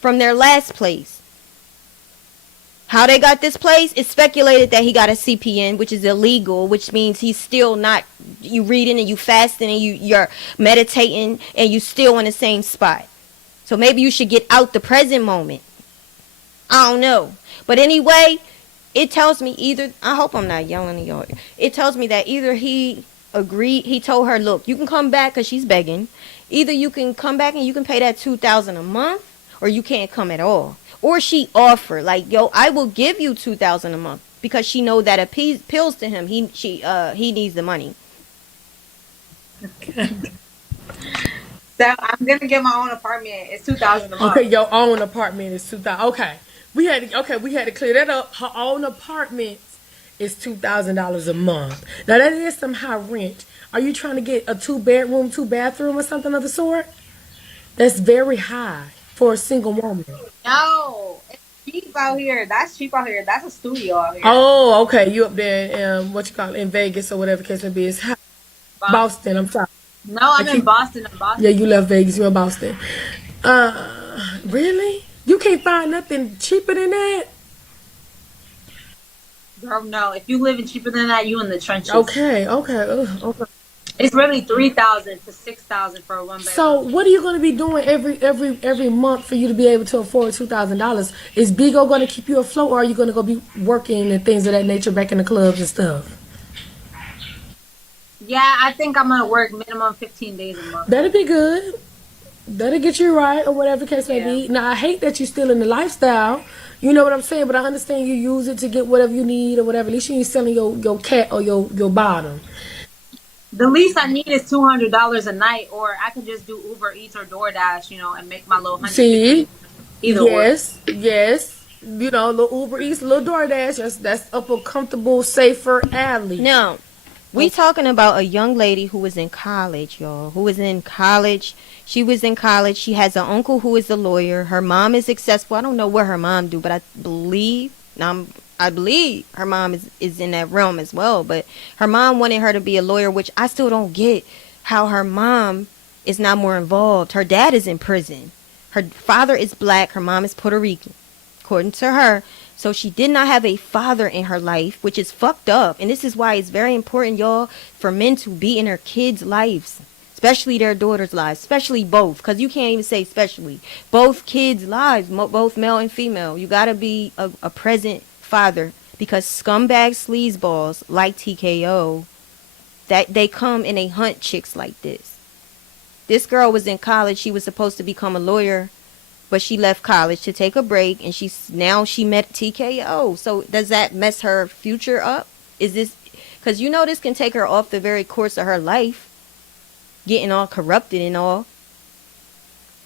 from their last place. How they got this place? It's speculated that he got a CPN, which is illegal, which means he's still not. You reading and you fasting and you're meditating and you still in the same spot. So maybe you should get out the present moment. I don't know, but anyway, it tells me either. I hope I'm not yelling at y'all. It tells me that either he agreed. He told her, "Look, you can come back," because she's begging. Either you can come back and you can pay that $2,000 a month, or you can't come at all. Or she offered, like, yo, I will give you $2,000 a month, because she know that appeals to him. He needs the money. So I'm gonna get my own apartment. It's $2,000 a month. Okay, your own apartment is 2,000. Okay, we had to clear that up. Her own apartment is $2,000 a month. Now that is some high rent. Are you trying to get a 2-bedroom, 2-bathroom, or something of the sort? That's very high for a single woman. No, it's cheap out here. That's cheap out here. That's a studio out here. Oh, okay. You up there in what you call it, in Vegas or whatever case may be. It's high. Boston. I'm sorry. No, I'm in Boston. Yeah, you left Vegas. You're in Boston. Really? You can't find nothing cheaper than that? Girl, no. If you live in cheaper than that, you in the trenches. Okay. Okay. It's really $3,000 to $6,000 for a 1-bedroom. So what are you going to be doing every month for you to be able to afford $2,000? Is Bigo going to keep you afloat, or are you going to go be working and things of that nature back in the clubs and stuff? Yeah, I think I'm gonna work minimum 15 days a month. That'll be good. That'll get you right, or whatever the case may be. Now, I hate that you're still in the lifestyle. You know what I'm saying? But I understand you use it to get whatever you need or whatever. At least you ain't selling your cat or your bottom. The least I need is $200 a night, or I could just do Uber Eats or DoorDash, and make my little $150. See? Either yes. You know, little Uber Eats, little DoorDash. That's up a comfortable, safer alley. No. We talking about a young lady who was in college, y'all. Who was in college. She was in college. She has an uncle who is a lawyer. Her mom is successful. I don't know what her mom do, but I believe her mom is in that realm as well. But her mom wanted her to be a lawyer, which I still don't get how her mom is not more involved. Her dad is in prison. Her father is black. Her mom is Puerto Rican, according to her. So she did not have a father in her life, which is fucked up. And this is why it's very important, y'all, for men to be in their kids' lives, especially their daughters' lives, especially both, because you can't even say especially. Both kids' lives, both male and female. You got to be a present father, because scumbag sleazeballs like TKO, that they come and they hunt chicks like this. This girl was in college. She was supposed to become a lawyer, but she left college to take a break, and she met TKO. So does that mess her future up? Is this, because this can take her off the very course of her life, getting all corrupted and all.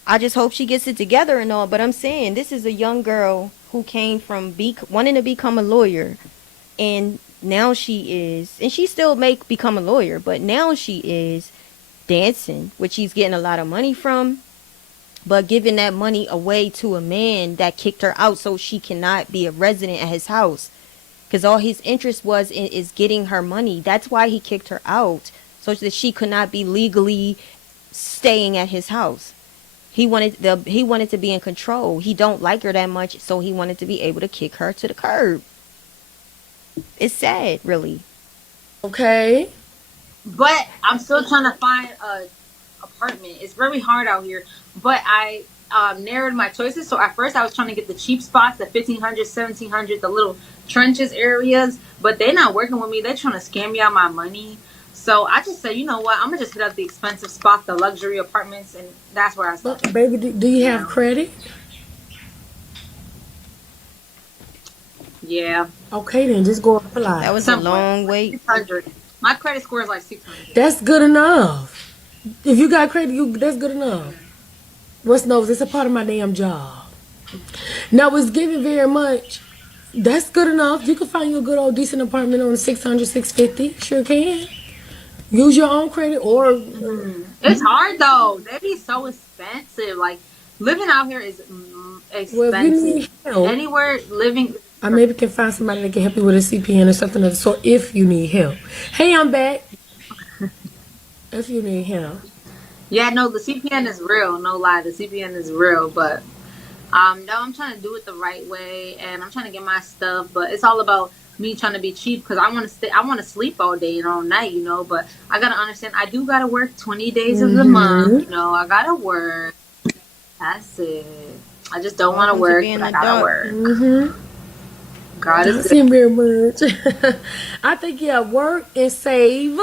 I just hope she gets it together and all. But I'm saying, this is a young girl who came from wanting to become a lawyer, and now she is, and she still may become a lawyer, but now she is dancing, which she's getting a lot of money from, but giving that money away to a man that kicked her out so she cannot be a resident at his house, because all his interest is getting her money. That's why he kicked her out, so that she could not be legally staying at his house. He wanted to be in control. He don't like her that much, so he wanted to be able to kick her to the curb. It's sad, really. Okay. But I'm still trying to find a apartment. It's very hard out here. But I narrowed my choices. So at first I was trying to get the cheap spots, the 1,500, 1,700, the little trenches areas. But they're not working with me. They're trying to scam me out my money. So I just said, you know what? I'm going to just hit up the expensive spots, the luxury apartments, and that's where I started. But baby, do you have credit? Yeah. Okay, then just go apply. That was a long wait. 600. My credit score is like 600. That's good enough. If you got credit, that's good enough. What's knows? It's a part of my damn job. Now, it's giving very much. That's good enough. You can find you a good old decent apartment on 600, 650. Sure can. Use your own credit or... It's hard, though. They be so expensive. Like, living out here is expensive. Well, if you need help, anywhere living... I maybe can find somebody that can help you with a CPN or something of the sort if you need help. Hey, I'm back. If you need help. Yeah, no, the CPN is real. No lie, the CPN is real. But No, I'm trying to do it the right way, and I'm trying to get my stuff. But it's all about me trying to be cheap because I want to stay. I want to sleep all day and all night, you know. But I gotta understand. I do gotta work 20 days of the month. You know, I gotta work. That's it. I just don't want to work, but I gotta work. God is Thank you very much. I think work and save.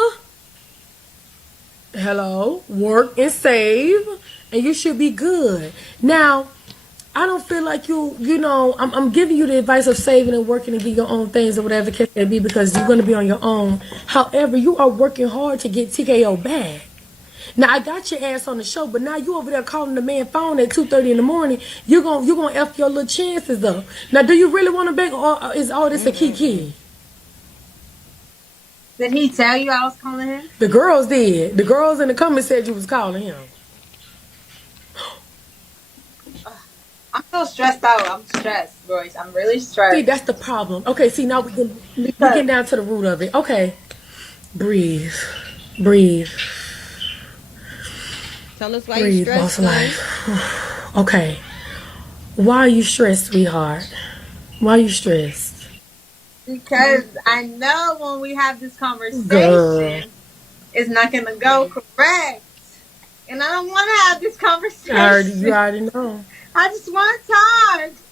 Hello, work and save, and you should be good. Now, I don't feel like you know, I'm giving you the advice of saving and working and get your own things or whatever the case may be because you're going to be on your own. However, you are working hard to get TKO back. Now, I got your ass on the show, but now you over there calling the man phone at 2:30 in the morning. You're gonna F your little chances up. Now, do you really want to beg or is all this a kiki? Did he tell you I was calling him? The girls did. The girls in the comments said you was calling him. I'm so stressed out. I'm stressed, Royce. I'm really stressed. See, that's the problem. Okay, see, now we get down to the root of it. Okay, breathe. Tell us why you stressed. Boss life. Okay, why are you stressed, sweetheart? Why are you stressed? Because I know when we have this conversation, Girl. it's not gonna go correct, and I don't want to have this conversation. You already know. I just want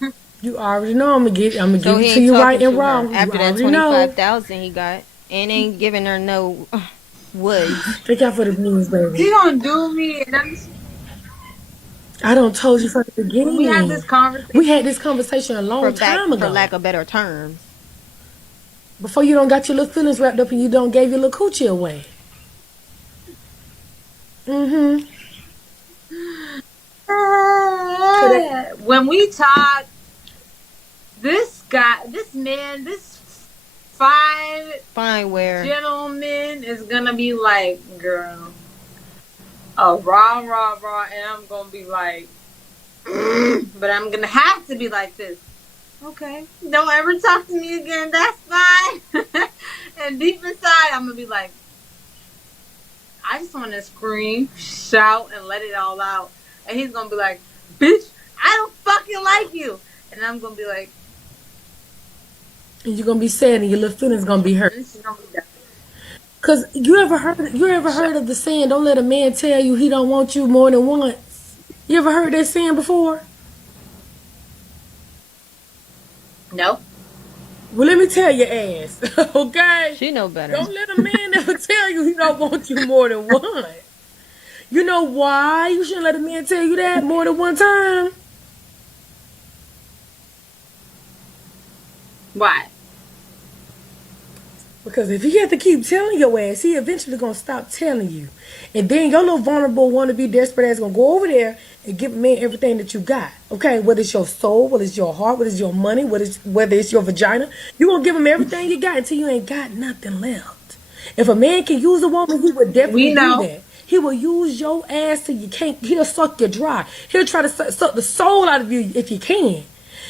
time. You already know. I'm gonna give So it he to ain't you talking right to and her wrong. after You that already know. 25,000 he got, and ain't giving her no woods. Thank y'all for the news, baby. He gonna do me, and I don't told you from the beginning. we had this conversation. We had this conversation a long time ago. For lack of better terms. Before you don't got your little feelings wrapped up and you don't gave your little coochie away. When we talk, this man, this Fine where gentleman is gonna be like, girl, rah, and I'm gonna be like, but I'm gonna have to be like this. Okay, don't ever talk to me again. That's fine. And deep inside, I'm gonna be like, I just want to scream, shout, and let it all out. And he's gonna be like, bitch, I don't fucking like you. And I'm gonna be like, And you're gonna be sad and your little feelings gonna be hurt. this is gonna be done. Cause you ever heard of the saying, don't let a man tell you he don't want you more than once? You ever heard that saying before? No. Well, let me tell your ass, okay? she know better. Don't let a man ever tell you he don't want you more than once. You know why you shouldn't let a man tell you that more than one time? Why? Because if he have to keep telling your ass, he eventually gonna stop telling you. And then your little vulnerable wannabe desperate ass gonna go over there and give a man everything that you got. Okay, whether it's your soul, whether it's your heart, whether it's your money, whether it's your vagina, you gonna give him everything you got until you ain't got nothing left. If a man can use a woman, he would definitely do that. He will use your ass till you can't. He'll suck you dry. He'll try to suck the soul out of you if he can.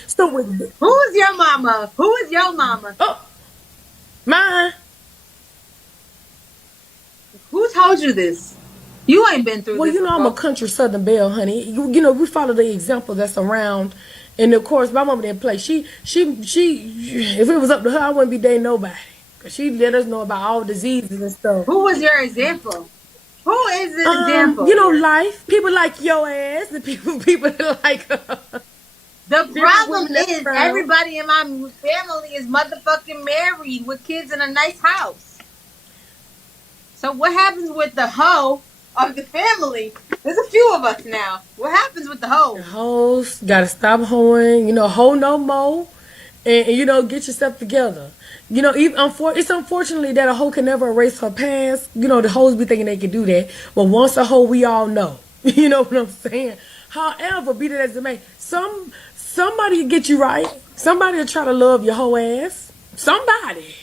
So with Who's your mama? Who is your mama? mine. Who told you this? You ain't been through Well, this. you know, I'm a country Southern belle, honey. You know, we follow the example that's around. And of course, my mama didn't play. She, if it was up to her, I wouldn't be dating nobody. Cause she let us know about all diseases and stuff. Who was your example? Who is the example? You know, life. People like your ass. The people that like her. The problem is everybody in my family is motherfucking married with kids in a nice house. So what happens with the hoe of the family? There's a few of us now. What happens with the hoe? The hoes gotta stop hoeing. You know, hoe no more, and you know, get yourself together. You know, it's unfortunately that a hoe can never erase her past. You know, the hoes be thinking they can do that. But once a hoe, we all know. You know what I'm saying? However, be that as it may, somebody will get you right. Somebody will try to love your hoe ass. Somebody.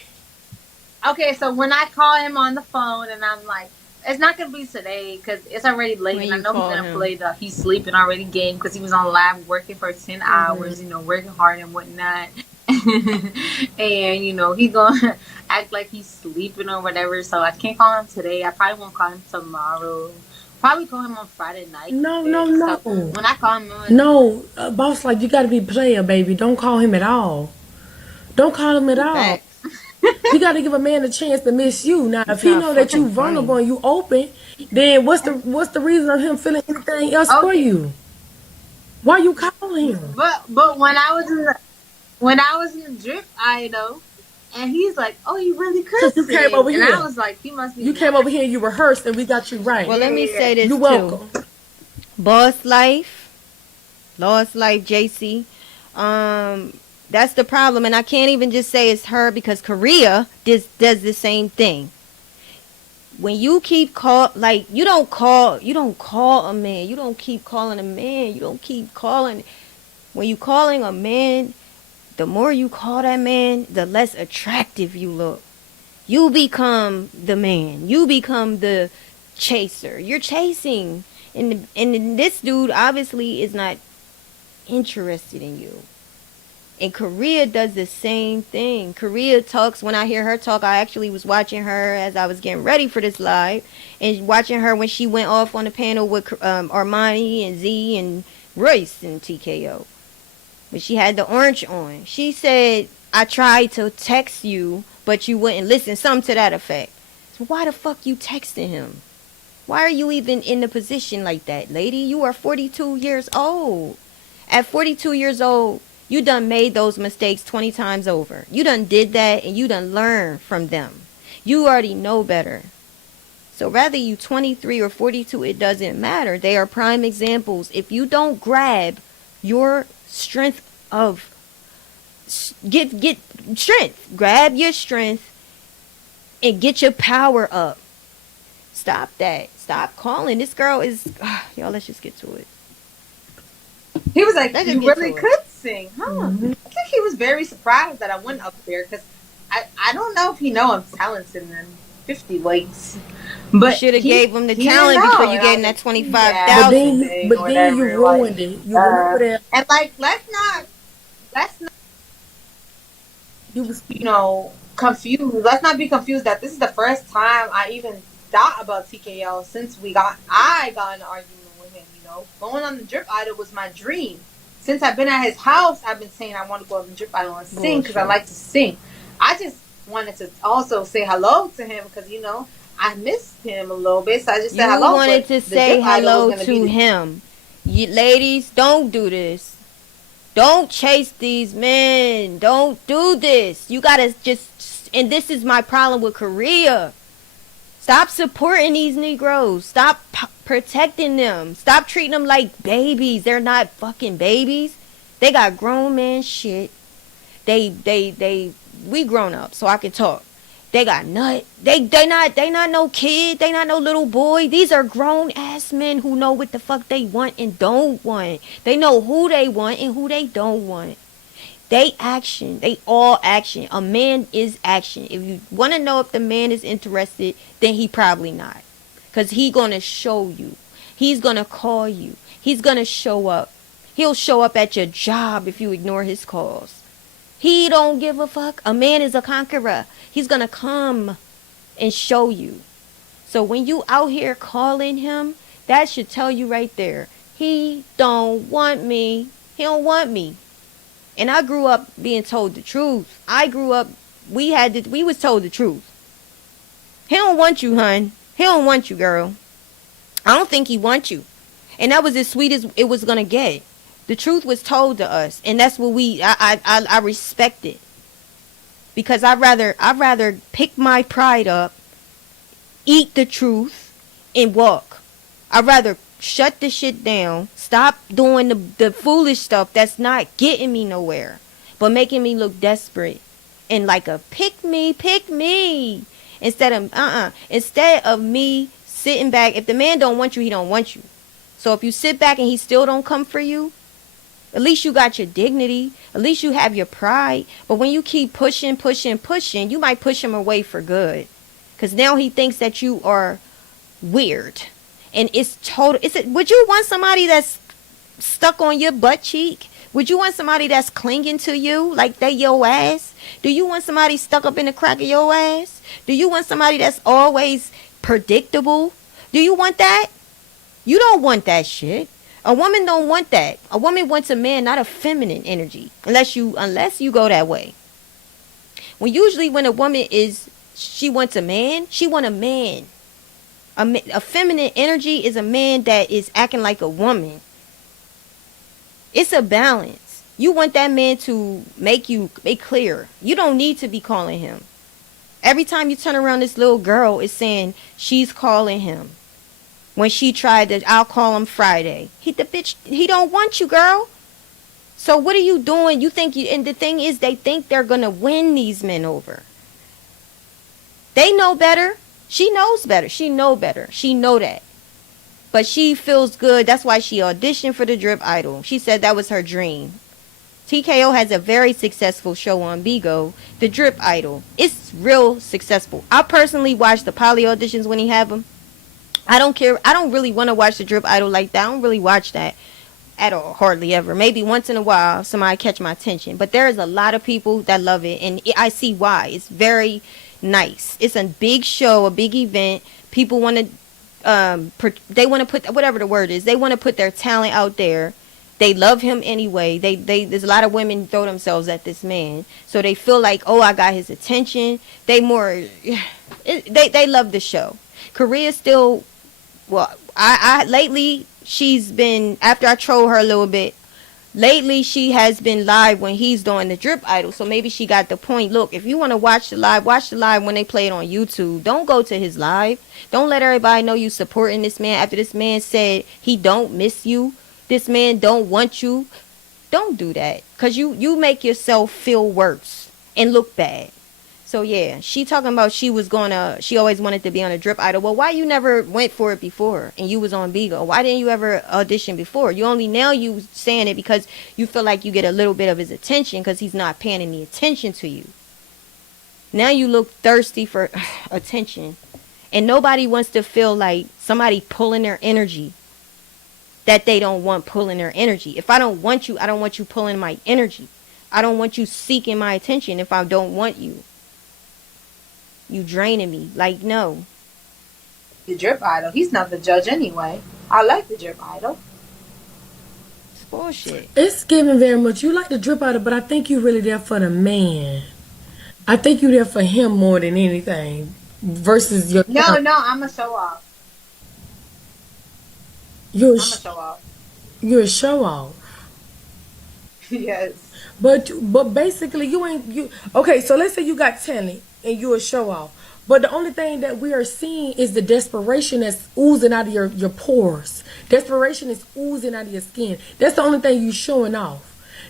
Okay, so when I call him on the phone and I'm like, it's not going to be today because it's already late and I know he's going to play the he's sleeping already game because he was on live working for 10 hours, you know, working hard and whatnot. And, you know, he's going to act like he's sleeping or whatever. So I can't call him today. I probably won't call him tomorrow. Probably call him on Friday night. No, So when I call him, no, boss, like you gotta be player, baby. Don't call him at all. Don't call him at all. Facts. You gotta give a man a chance to miss you. Now, if It's he not know that you fucking vulnerable funny. and you open, then what's the reason of him feeling anything else for okay. you? Why you calling him? But when I was in the drip, I know, and he's like, "Oh, you really could Cause you came sing," over and I here. was like, "He must be." You came over here and you rehearsed and we got you right. Well, let me say this You're too. welcome. Boss life, lost life, JC. That's the problem, and I can't even just say it's her because Korea does the same thing. When you keep you don't call a man. You don't keep calling a man. You don't keep calling. When you calling a man, the more you call that man, the less attractive you look. You become the man. You become the chaser. You're chasing, and this dude obviously is not interested in you. And Korea does the same thing. Korea talks, when I hear her talk, I actually was watching her as I was getting ready for this live, and watching her when she went off on the panel with Armani and Z and Royce and TKO. When she had the orange on, she said, "I tried to text you, but you wouldn't listen." Something to that effect. So why the fuck you texting him? Why are you even in the position like that, lady? You are 42 years old. At 42 years old, you done made those mistakes 20 times over. You done did that and you done learned from them. You already know better. So whether you 23 or 42, it doesn't matter. They are prime examples. If you don't grab your strength of get strength, grab your strength and get your power up. Stop that. Stop calling. This girl is y'all, let's just get to it. He was like, Let's just "You get really to it. could sing, huh?" I think he was very surprised that I went up there because I don't know if he know I'm talented in 50 weights, You but should have gave him the he didn't talent know, before you and gave I him was that like, 25,000. thing But or then you whatever, ruined it. You went over there. and like let's not You was confused. Let's not be confused that this is the first time I even thought about TKO since I got in an argument with him. Going on the Drip Idol was my dream. Since I've been at his house, I've been saying I want to go on the Drip Idol and sing because I like to sing. I just wanted to also say hello to him because I missed him a little bit, so I just said hello. You wanted to say hello to him. him. You, ladies, don't do this. Don't chase these men. Don't do this. You gotta just, and this is my problem with Korea. Stop supporting these Negroes. Stop protecting them. Stop treating them like babies. They're not fucking babies. They got grown man shit. We grown up, so I can talk. They got nut. They not no kid. They not no little boy. These are grown ass men who know what the fuck they want and don't want. They know who they want and who they don't want. They action. They all action. A man is action. If you want to know if the man is interested, then he probably not. Because he going to show you. He's going to call you. He's going to show up. He'll show up at your job if you ignore his calls. He don't give a fuck. A man is a conqueror. He's going to come and show you. So when you out here calling him, that should tell you right there. He don't want me. He don't want me. And I grew up being told the truth. I grew up, we was told the truth. He don't want you, hun. He don't want you, girl. I don't think he wants you. And that was as sweet as it was going to get. The truth was told to us, and that's what I respect it, because I'd rather pick my pride up, eat the truth, and walk. I'd rather shut the shit down, stop doing the foolish stuff that's not getting me nowhere, but making me look desperate and like a pick me, instead of me sitting back. If the man don't want you, he don't want you. So if you sit back and he still don't come for you, at least you got your dignity. At least you have your pride. But when you keep pushing, you might push him away for good. Because now he thinks that you are weird. And it's total. Would you want somebody that's stuck on your butt cheek? Would you want somebody that's clinging to you like they your ass? Do you want somebody stuck up in the crack of your ass? Do you want somebody that's always predictable? Do you want that? You don't want that shit. A woman don't want that. A woman wants a man, not a feminine energy. Unless you go that way. When a woman she wants a man, she want a man. A feminine energy is a man that is acting like a woman. It's a balance. You want that man to make clear. You don't need to be calling him. Every time you turn around, this little girl is saying she's calling him. When she tried to, I'll call him Friday. He don't want you, girl. So what are you doing? And the thing is, they think they're going to win these men over. They know better. She knows better. She know better. She know that. But she feels good. That's why she auditioned for the Drip Idol. She said that was her dream. TKO has a very successful show on Bigo, the Drip Idol. It's real successful. I personally watch the poly auditions when he have them. I don't care. I don't really want to watch the Drip Idol like that. I don't really watch that at all, hardly ever. Maybe once in a while somebody catch my attention. But there is a lot of people that love it, and I see why. It's very nice. It's a big show, a big event. People want to, they want to put, whatever the word is, they want to put their talent out there. They love him anyway. There's a lot of women throw themselves at this man, so they feel like, oh, I got his attention. They love the show. Korea still. Well, I lately she's been, after I troll her a little bit, lately she has been live when he's doing the Drip Idol. So maybe she got the point. Look, if you want to watch the live when they play it on YouTube. Don't go to his live. Don't let everybody know you supporting this man after this man said he don't miss you. This man don't want you. Don't do that, because you make yourself feel worse and look bad. So yeah, she talking about she always wanted to be on a Drip Idol. Well, why you never went for it before and you was on Bigo? Why didn't you ever audition before? You saying it because you feel like you get a little bit of his attention because he's not paying any attention to you. Now you look thirsty for attention, and nobody wants to feel like somebody pulling their energy that they don't want pulling their energy. If I don't want you, I don't want you pulling my energy. I don't want you seeking my attention if I don't want you. You draining me. Like, no. The Drip Idol, he's not the judge anyway. I like the Drip Idol. It's bullshit. It's giving very much. You like the Drip Idol, but I think you really there for the man. I think you there for him more than anything. Versus your... No, I'm a show off. I'm a show off. You're a show off. Yes. But basically you okay, so let's say you got talent and you're a show off. But the only thing that we are seeing is the desperation that's oozing out of your pores. Desperation is oozing out of your skin. That's the only thing you showing off.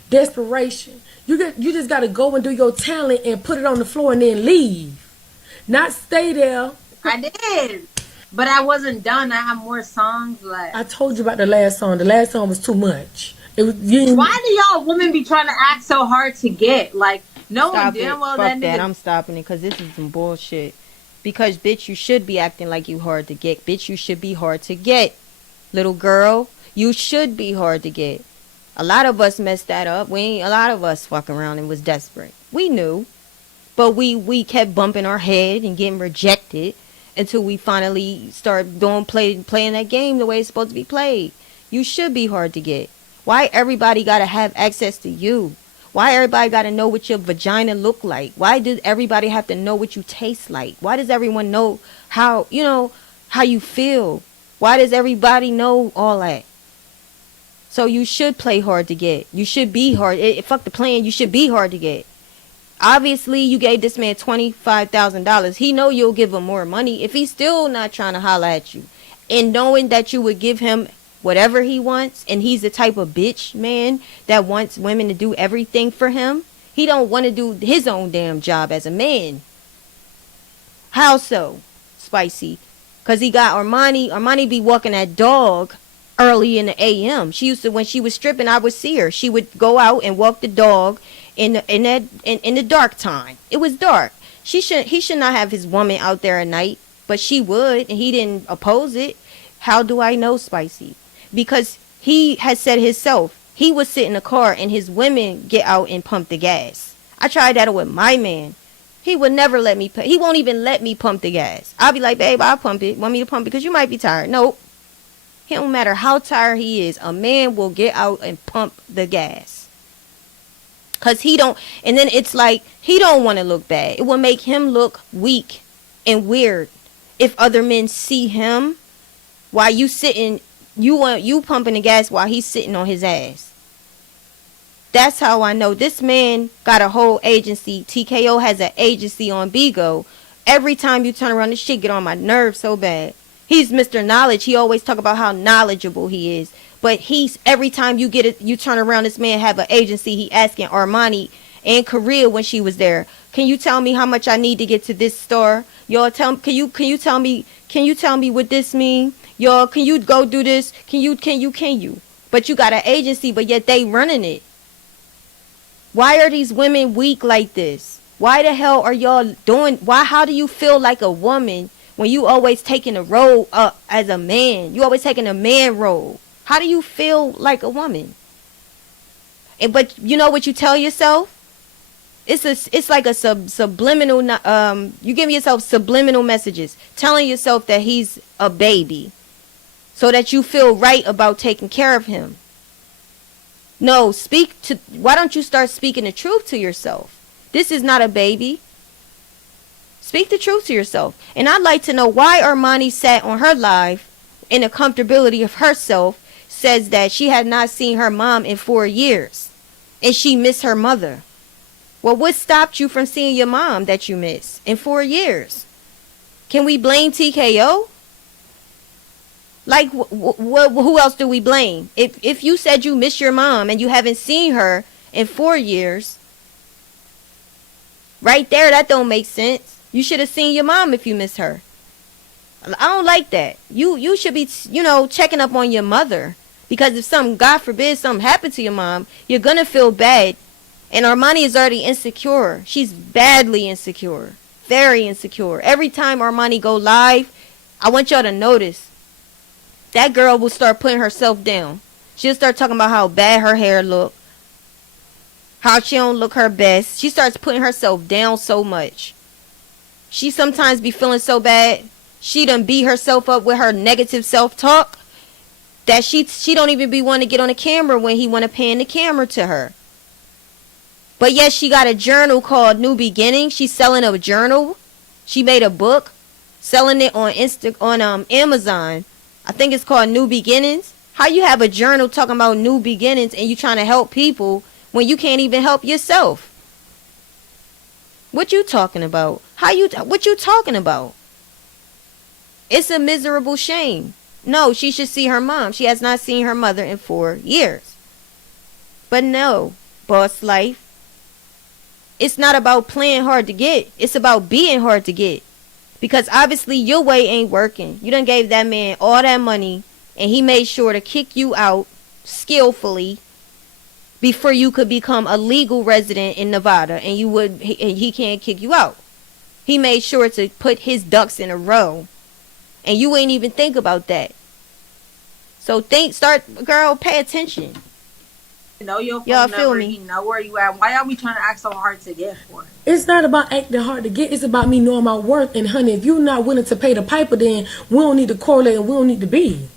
Desperation. You just gotta go and do your talent and put it on the floor and then leave. Not stay there. I did. But I wasn't done. I have more songs left. I told you about the last song. The last song was too much. Why do y'all women be trying to act so hard to get? Like, no one damn well Fuck that nigga. I'm stopping it, because this is some bullshit. Because, bitch, you should be acting like you hard to get. Bitch, you should be hard to get. Little girl, you should be hard to get. A lot of us messed that up. A lot of us fucking around and was desperate. We knew. But we kept bumping our head and getting rejected until we finally started playing that game the way it's supposed to be played. You should be hard to get. Why everybody gotta have access to you? Why everybody gotta know what your vagina look like? Why does everybody have to know what you taste like? Why does everyone know how you feel? Why does everybody know all that? So you should play hard to get. You should be hard. Fuck the plan. You should be hard to get. Obviously, you gave this man $25,000. He know you'll give him more money if he's still not trying to holler at you. And knowing that you would give him whatever he wants, and he's the type of bitch man that wants women to do everything for him. He don't want to do his own damn job as a man. How so, Spicy? Because he got Armani. Armani be walking that dog early in the a.m. She used to, when she was stripping, I would see her. She would go out and walk the dog in the dark time. It was dark. He should not have his woman out there at night, but she would, and he didn't oppose it. How do I know, Spicy? Because he has said himself, he would sit in the car and his women get out and pump the gas. I tried that with my man. He would never let me pay. He won't even let me pump the gas. I'll be like, babe, I'll pump it. Want me to pump it? Because you might be tired. Nope. It don't matter how tired he is. A man will get out and pump the gas. Cause he don't, and then it's like he don't want to look bad. It will make him look weak and weird if other men see him while you sitting, you pumping the gas while he's sitting on his ass. That's how I know this man got a whole agency. TKO has an agency on Bigo. Every time you turn around, this shit get on my nerves so bad. He's Mr. Knowledge. He always talk about how knowledgeable he is. But he's, every time you get it, you turn around, this man have an agency. He asking Armani and Korea when she was there, can you tell me how much I need to get to this store? Y'all tell, can you tell me what this mean? Y'all, can you go do this? Can you? But you got an agency, but yet they running it. Why are these women weak like this? Why the hell are y'all doing, how do you feel like a woman when you always taking a role up as a man? You always taking a man role. How do you feel like a woman? But you know what you tell yourself? It's like a subliminal, you give yourself subliminal messages telling yourself that he's a baby so that you feel right about taking care of him. No, why don't you start speaking the truth to yourself? This is not a baby. Speak the truth to yourself. And I'd like to know why Armani sat on her live in the comfortability of herself, says that she had not seen her mom in 4 years and she missed her mother. Well, what stopped you from seeing your mom that you missed in 4 years? Can we blame TKO? Like, who else do we blame? If you said you miss your mom and you haven't seen her in 4 years, right there, that don't make sense. You should have seen your mom if you miss her. I don't like that. You should be, checking up on your mother. Because if something, God forbid, something happened to your mom, you're going to feel bad. And Armani is already insecure. She's badly insecure. Very insecure. Every time Armani go live, I want y'all to notice, that girl will start putting herself down. She'll start talking about how bad her hair look, how she don't look her best. She starts putting herself down so much. She sometimes be feeling so bad, she done beat herself up with her negative self-talk that she don't even be wanting to get on the camera when he want to pan the camera to her. But yes, she got a journal called New Beginning. She's selling a journal. She made a book, selling it on Amazon. I think it's called New Beginnings. How you have a journal talking about new beginnings and you trying to help people when you can't even help yourself? What you talking about? What you talking about? It's a miserable shame. No, she should see her mom. She has not seen her mother in 4 years. But no, boss life. It's not about playing hard to get. It's about being hard to get. Because obviously your way ain't working. You done gave that man all that money and he made sure to kick you out skillfully before you could become a legal resident in Nevada, and he can't kick you out. He made sure to put his ducks in a row. And you ain't even think about that. So girl, pay attention. Know your phone Y'all number, feel me? he know where you at. Why are we trying to act so hard to get for? It's not about acting hard to get. It's about me knowing my worth. And honey, if you're not willing to pay the piper, then we don't need to correlate and we don't need to be.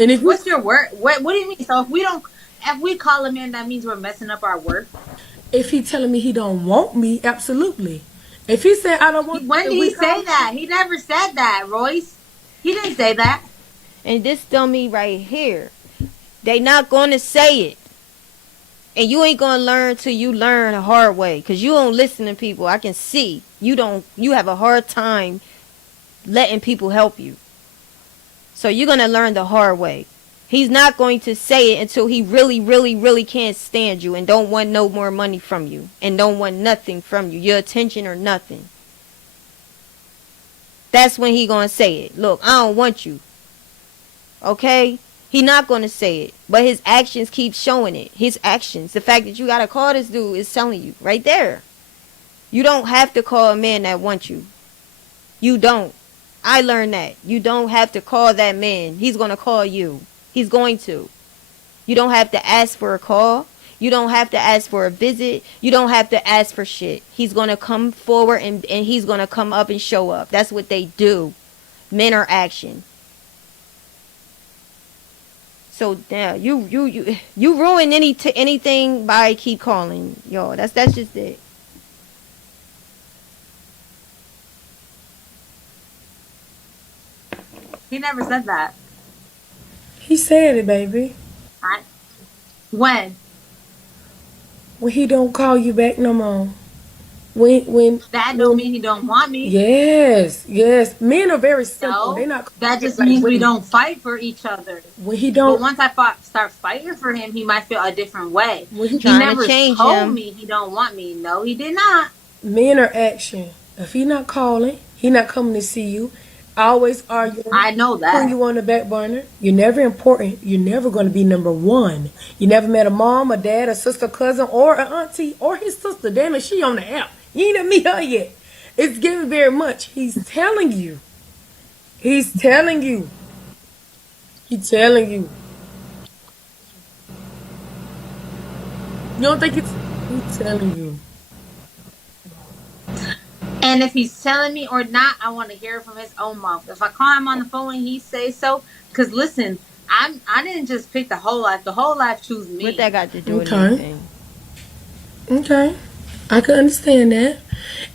And if What's your worth? What do you mean? So if we call a man, that means we're messing up our worth. If he telling me he don't want me, absolutely. If he said I don't want, When did he say that? He never said that, Royce. He didn't say that. And this dummy right here, they not going to say it. And you ain't going to learn till you learn the hard way. Because you don't listen to people. I can see. You have a hard time letting people help you. So you're going to learn the hard way. He's not going to say it until he really, really, really can't stand you and don't want no more money from you and don't want nothing from you, your attention or nothing. That's when he going to say it. Look, I don't want you. Okay? He not going to say it, but his actions keep showing it. His actions, the fact that you got to call this dude is telling you right there. You don't have to call a man that wants you. You don't. I learned that. You don't have to call that man. He's going to call you. He's going to. You don't have to ask for a call. You don't have to ask for a visit. You don't have to ask for shit. He's going to come forward and he's going to come up and show up. That's what they do. Men are action. So yeah, you ruin anything by keep calling, yo. That's just it. He never said that. He said it, baby. I, when? When he don't call you back no more. When That don't mean he don't want me. yes, yes. Men are very simple. They No, not that just like means we women. don't fight for each other. When he But don't, once start fighting for him, he might feel a different way. when he, He Trying to never change told him. me he don't want me. No, he did not. men are action. If he not calling, he not coming to see you. Always arguing, I know putting that. you on the back burner. You're never important. You're never going to be number one. You never met a mom, a dad, a sister, cousin, or an auntie, or his sister. Damn it, she on the app. You ain't even meet her yet. It's giving very much. He's telling you. He's telling you. He's telling you. You don't think he's telling you. And if he's telling me or not, I want to hear it from his own mouth. If I call him on the phone and he say so, because listen, I didn't just pick the whole life. The whole life chose me. What that got to do with Okay. anything? Okay. I can understand that.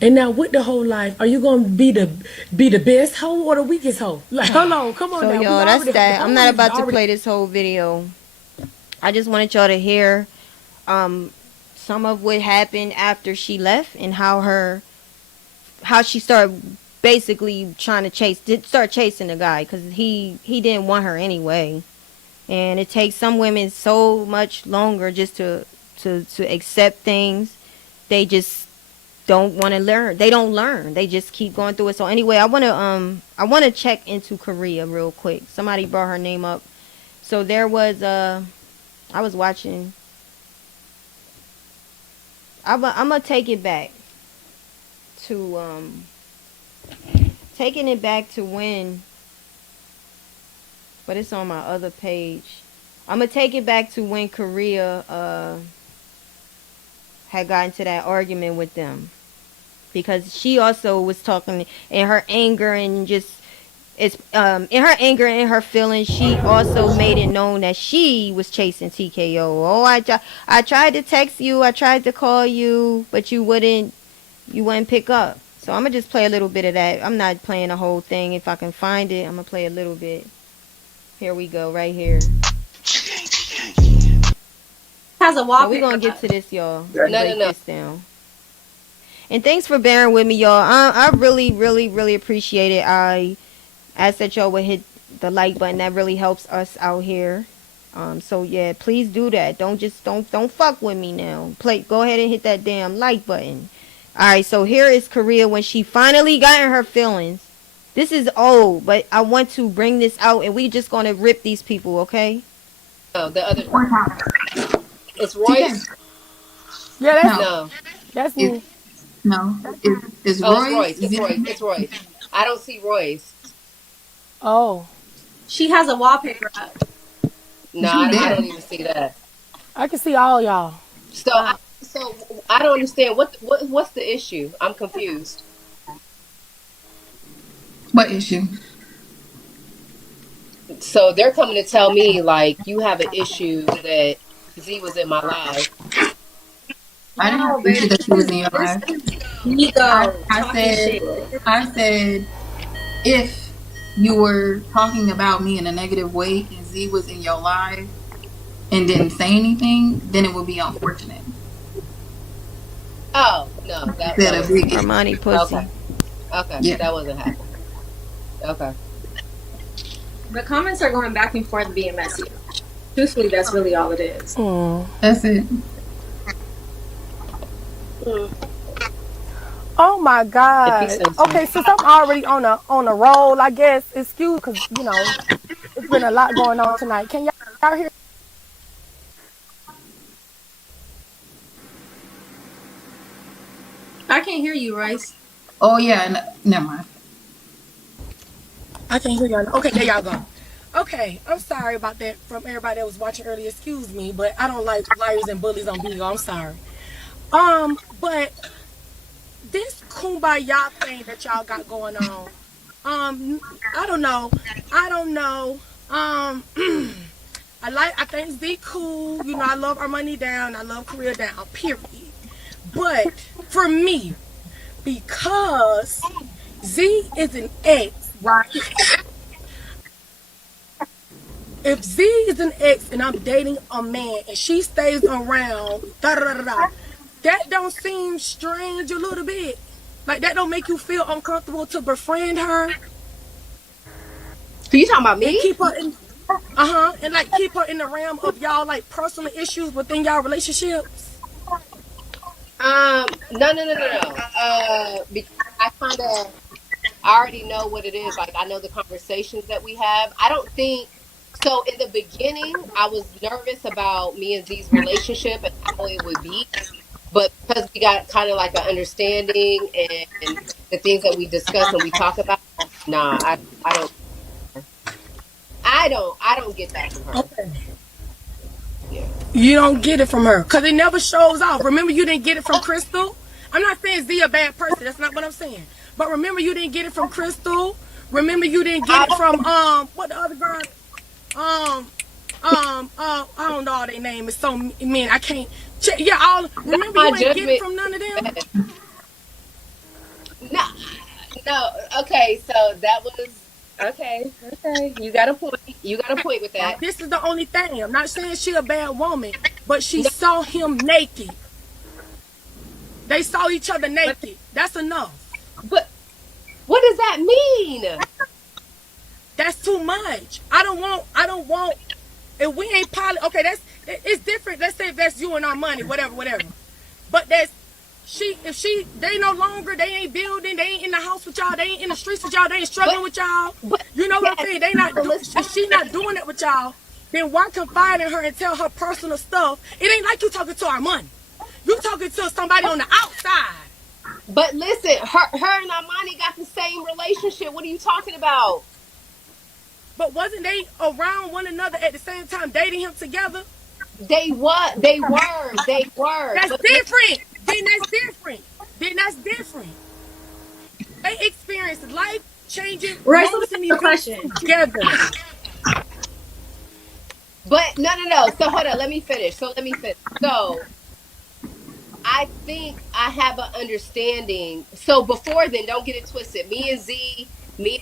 And now with the whole life, are you gonna be the best hoe or the weakest hoe? Like, hold on, come on So now. y'all, We that's already- that. I'm not about to already- play this whole video. I just wanted y'all to hear some of what happened after she left and how she started basically trying to start chasing the guy because he didn't want her anyway. And it takes some women so much longer just to accept things. They just don't want to learn. They don't learn. They just keep going through it. So anyway, I want to check into Korea real quick. Somebody brought her name up. So there was I was watching. I'm gonna take it back to taking it back to when, but it's on my other page. I'm gonna take it back to when Korea had gotten to that argument with them, because she also was talking in her anger and just it's in her anger and in her feelings. She also made it known that she was chasing TKO. Oh, I tried to text you, I tried to call you, but you wouldn't pick up. So I'm gonna just play a little bit of that. I'm not playing the whole thing. If I can find it, I'm gonna play a little bit. Here we go, right here. Has a So wallpaper. we're gonna get to this, y'all. No. Break this down. And thanks for bearing with me, y'all. I really, really, really appreciate it. I ask that y'all would hit the like button. That really helps us out here. So yeah, please do that. Don't fuck with me now. Go ahead and hit that damn like button. All right, so here is Korea when she finally got in her feelings. This is old, but I want to bring this out, and we just gonna rip these people, okay? No, the other. It's Royce. Yeah, that's No. that's me. No, it's Oh, Royce. it's Royce. It's Royce. I don't see Royce. Oh, She has a wallpaper up. No, I don't even see that. I can see all y'all. So, I don't understand what's the issue. I'm confused. What issue? So they're coming to tell me like you have an issue that Z was in my life. I didn't have an issue that she was in your life. Ego. I said if you were talking about me in a negative way and Z was in your life and didn't say anything, then it would be unfortunate. Oh no, that Instead of big issue. Armani pussy. okay, Yeah. that wasn't happening. Okay. The comments are going back and forth being messy. Truthfully, that's really all it is. That's it. Oh my God. If he says so. Okay, since I'm already on a roll, I guess excuse because it's been a lot going on tonight. Can y'all hear? I can't hear you, Royce. Oh yeah, never mind. I can't hear y'all. Okay, there y'all go. Okay, I'm sorry about that from everybody that was watching earlier. Excuse me, but I don't like liars and bullies on video. I'm sorry. But this kumbaya thing that y'all got going on, I don't know. I think Z cool. You know, I love Armani down. I love Korea down. Period. But for me, because Z is an ex, right? If Z is an ex and I'm dating a man and she stays around, that don't seem strange a little bit. Like, that don't make you feel uncomfortable to befriend her? So you talking about me? And keep her in, and like keep her in the realm of y'all like personal issues within y'all relationships? No. Because I already know what it is. Like, I know the conversations that we have. I don't think so. In the beginning, I was nervous about me and Z's relationship and how it would be. But because we got kind of like an understanding and the things that we discuss and we talk about, nah, I don't get that from her. Okay. Yeah. You don't get it from her because it never shows off. Remember, you didn't get it from Crystal. I'm not saying Z a bad person. That's not what I'm saying. But remember, you didn't get it from Crystal. Remember, you didn't get it from what the other girl? I don't know all their name. It's so mean. I can't. Yeah, remember you didn't get it from none of them. No. Okay, so that was okay. You got a point. You got a point with that. This is the only thing. I'm not saying she a bad woman, but she saw him naked. They saw each other naked. That's enough. But what does that mean? That's too much. I don't want. If we ain't okay, it's different. Let's say if that's you and our money, whatever. But they no longer, they ain't building, they ain't in the house with y'all, they ain't in the streets with y'all, they ain't struggling with y'all. You know what I'm saying? If she not doing it with y'all, then why confide in her and tell her personal stuff? It ain't like you talking to our money. You talking to somebody on the outside. But listen, her and Armani got the same relationship. What are you talking about? But wasn't they around one another at the same time, dating him together? They were. That's different. Then that's different. They experienced life-changing moments in the question together. But no. So hold on. Let me finish. So I think I have an understanding. So before then, don't get it twisted. Me and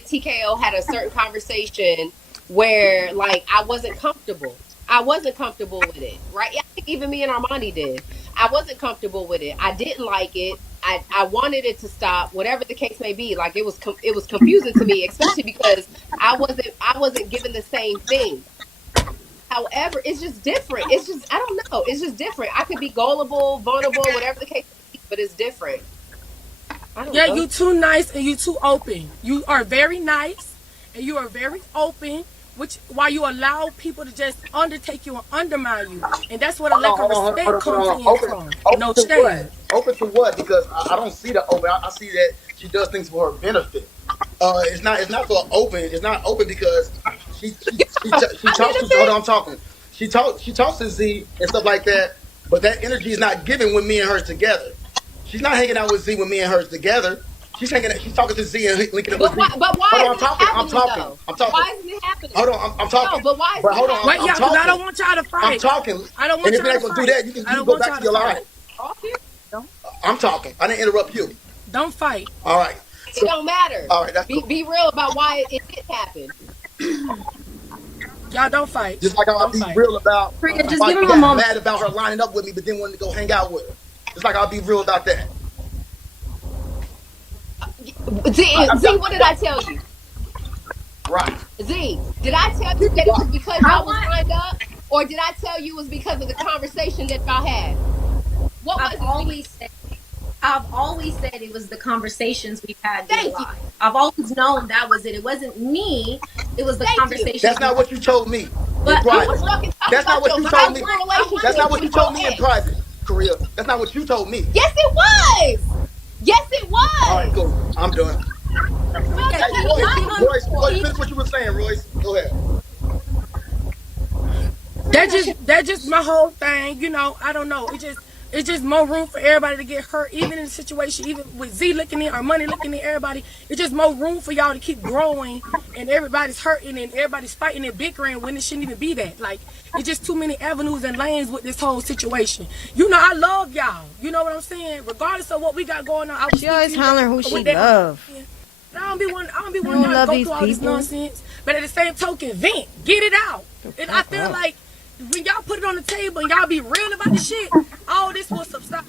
TKO had a certain conversation where like I wasn't comfortable. I wasn't comfortable with it, right? I think even me and Armani did. I wasn't comfortable with it. I didn't like it. I wanted it to stop, whatever the case may be. Like it was confusing to me, especially because I wasn't given the same thing. However, it's just different. It's just, I don't know. It's just different. I could be gullible, vulnerable, whatever the case may be, but it's different. I don't know. You too nice and you too open. You are very nice and you are very open, while you allow people to just undertake you and undermine you. And that's what a lack of respect comes in from. No shame. Open to what? Because I don't see the open. I see that she does things for her benefit. It's not for open. It's not open because she talks to. Hold on, I'm talking. She talks to Z and stuff like that. But that energy is not given when me and her together. She's not hanging out with Z when me and her together. She's talking to Z and linking up with Z. But why hold on, isn't I'm talking. Why isn't it happening? Hold on, I'm talking. No, but why is hold on, Wait, yeah, because I don't want y'all to fight. I'm talking. I don't want y'all to fight. And if you're not going to do that, you can go back to your line. I'm talking. I didn't interrupt you. Don't fight. All right. It don't matter. All right, that's cool. Be real about why it did happen. Y'all don't fight. Just like I'll be real about Priya, just give him a moment. Mad about her lining up with me, but then wanting to go hang out with her. Just like I'll be real about that. Z, what did I tell you? Right. Z, did I tell you that it was because y'all was lined up? Or did I tell you it was because of the conversation that y'all had? What was it? I've always said it was the conversations we've had. Thank you. I've always known that was it. It wasn't me. It was the conversation. That's not what you told me. But that's not what you told me. That's not what you told me in private, Korea. That's not what you told me. Yes, it was. Yes, it was. All right, cool. I'm done. Royce, finish what you were saying, Royce. Go ahead. That's just my whole thing. You know, I don't know. It just, It's just more room for everybody to get hurt, even in the situation, even with Z looking in or money looking in everybody. It's just more room for y'all to keep growing, and everybody's hurting and everybody's fighting and bickering when it shouldn't even be that. Like, it's just too many avenues and lanes with this whole situation. You know, I love y'all. You know what I'm saying? Regardless of what we got going on, I was She always hollering who she that. love. I don't be one don't to love go these through all this people. nonsense. But at the same token, vent, get it out. And I feel like when y'all put it on the table and y'all be real about the shit, all this will subside.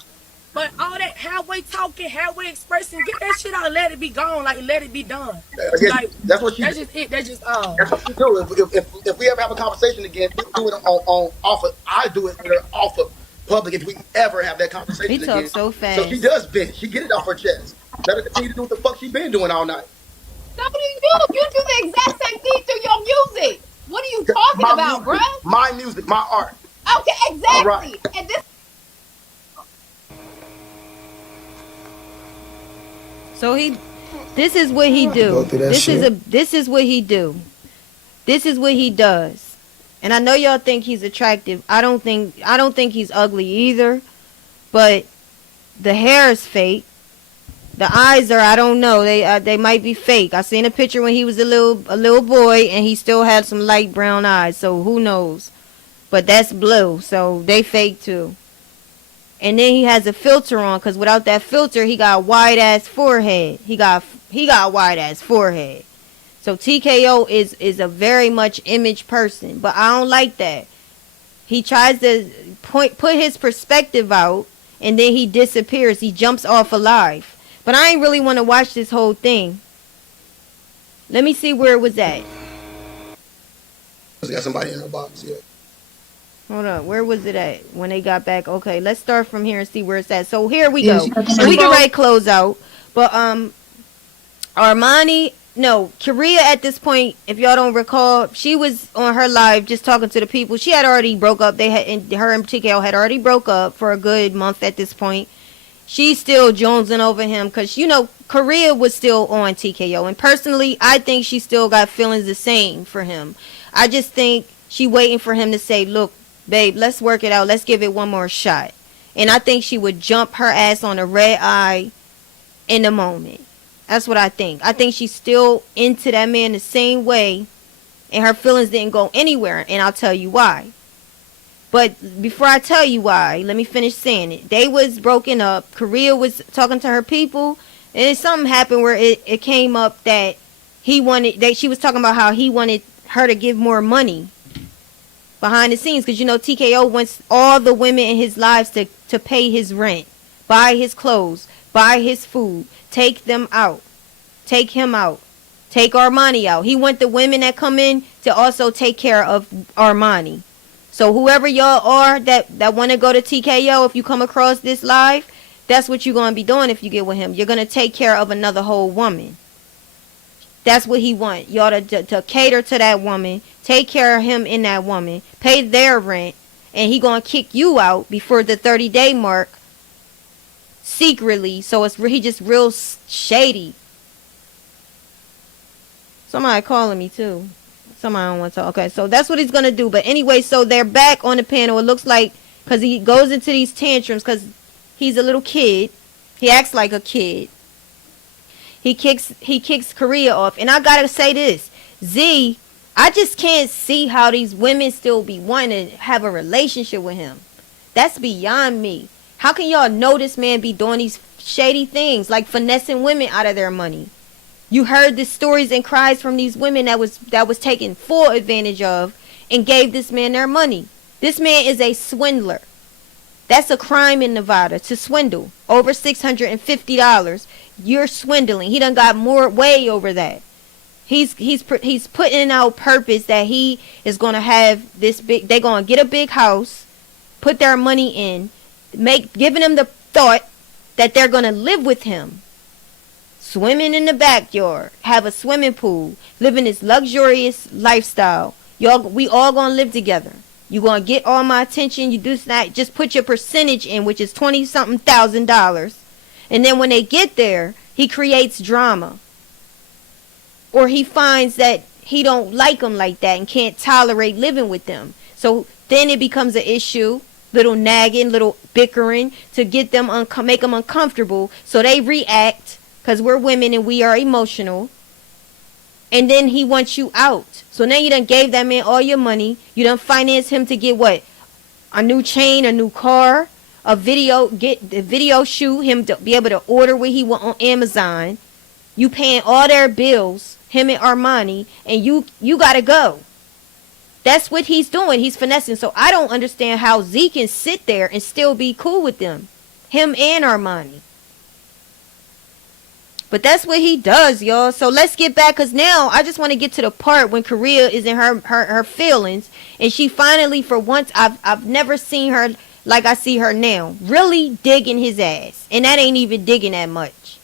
But all that halfway talking, halfway expressing, get that shit out and let it be gone. Like, let it be done. Like, that's what she. That's just it. That's just That's what she do. If we ever have a conversation again, we do it on off of. I do it with her off of public. If we ever have that conversation He again, talks so fast. so she does vent. She get it off her chest. Let her continue to do what the fuck she been doing all night. So what do you do? You do the exact same thing through your music. What are you talking about, music, bruh? my music, my art. Okay, exactly. All right. And this. So this is what he do. Go through that shit. This is what he do. This is what he does. And I know y'all think he's attractive. I don't think he's ugly either. But the hair is fake. The eyes are, I don't know. They might be fake. I seen a picture when he was a little boy and he still had some light brown eyes. So who knows? But that's blue. So they fake too. And then he has a filter on, because without that filter, he got a wide ass forehead. He got a wide ass forehead. So TKO is a very much image person, but I don't like that. He tries to put his perspective out, and then he disappears. He jumps off alive. But I ain't really want to watch this whole thing. Let me see where it was at. Got somebody in her box. Yeah. Hold on, where was it at when they got back? Okay, let's start from here and see where it's at. So here we Yeah, go. she got So we the can ready to close out. But Korea at this point, if y'all don't recall, she was on her live just talking to the people. She had already broke up. Her and TKO had already broke up for a good month at this point. She's still jonesing over him because, Korea was still on TKO. And personally, I think she still got feelings the same for him. I just think she waiting for him to say, look, babe, let's work it out. Let's give it one more shot. And I think she would jump her ass on a red eye in a moment. That's what I think. I think she's still into that man the same way. And her feelings didn't go anywhere. And I'll tell you why. But before I tell you why, let me finish saying it. They was broken up. Korea was talking to her people. And something happened where it came up that she was talking about how he wanted her to give more money behind the scenes. Because, TKO wants all the women in his lives to pay his rent, buy his clothes, buy his food, take them out, take him out, take Armani out. He want the women that come in to also take care of Armani. So whoever y'all are that want to go to TKO, if you come across this live, that's what you're going to be doing if you get with him. You're going to take care of another whole woman. That's what he want. Y'all to cater to that woman, take care of him and that woman, pay their rent, and he going to kick you out before the 30-day mark secretly. So he just real shady. Somebody calling me too. Somebody don't want to talk. Okay, so that's what he's going to do. But anyway, so they're back on the panel. It looks like, because he goes into these tantrums because he's a little kid. He acts like a kid. He kicks Korea off. And I got to say this. Z, I just can't see how these women still be wanting to have a relationship with him. That's beyond me. How can y'all know this man be doing these shady things, like finessing women out of their money? You heard the stories and cries from these women that was taken full advantage of and gave this man their money. This man is a swindler. That's a crime in Nevada, to swindle. Over $650. You're swindling. He done got more way over that. He's putting out purpose that he is going to have this big, they're going to get a big house, put their money in, giving them the thought that they're going to live with him. Swimming in the backyard, have a swimming pool, living this luxurious lifestyle. We all gonna live together. You gonna get all my attention. You do not just put your percentage in, which is $20-something thousand. And then when they get there, he creates drama. Or he finds that he don't like them like that and can't tolerate living with them. So then it becomes an issue little nagging, little bickering to get them make them uncomfortable, so they react because we're women and we are emotional. And then he wants you out. So now you done gave that man all your money. You done financed him to get what? A new chain, a new car, get the video shoot, him to be able to order what he want on Amazon. You paying all their bills, him and Armani, and you gotta go. That's what he's doing. He's finessing. So I don't understand how Z can sit there and still be cool with them. Him and Armani. But that's what he does, y'all. So let's get back, because now I just want to get to the part when Korea is in her feelings, and she finally, for once, I've never seen her like I see her now, really digging his ass. And that ain't even digging that much,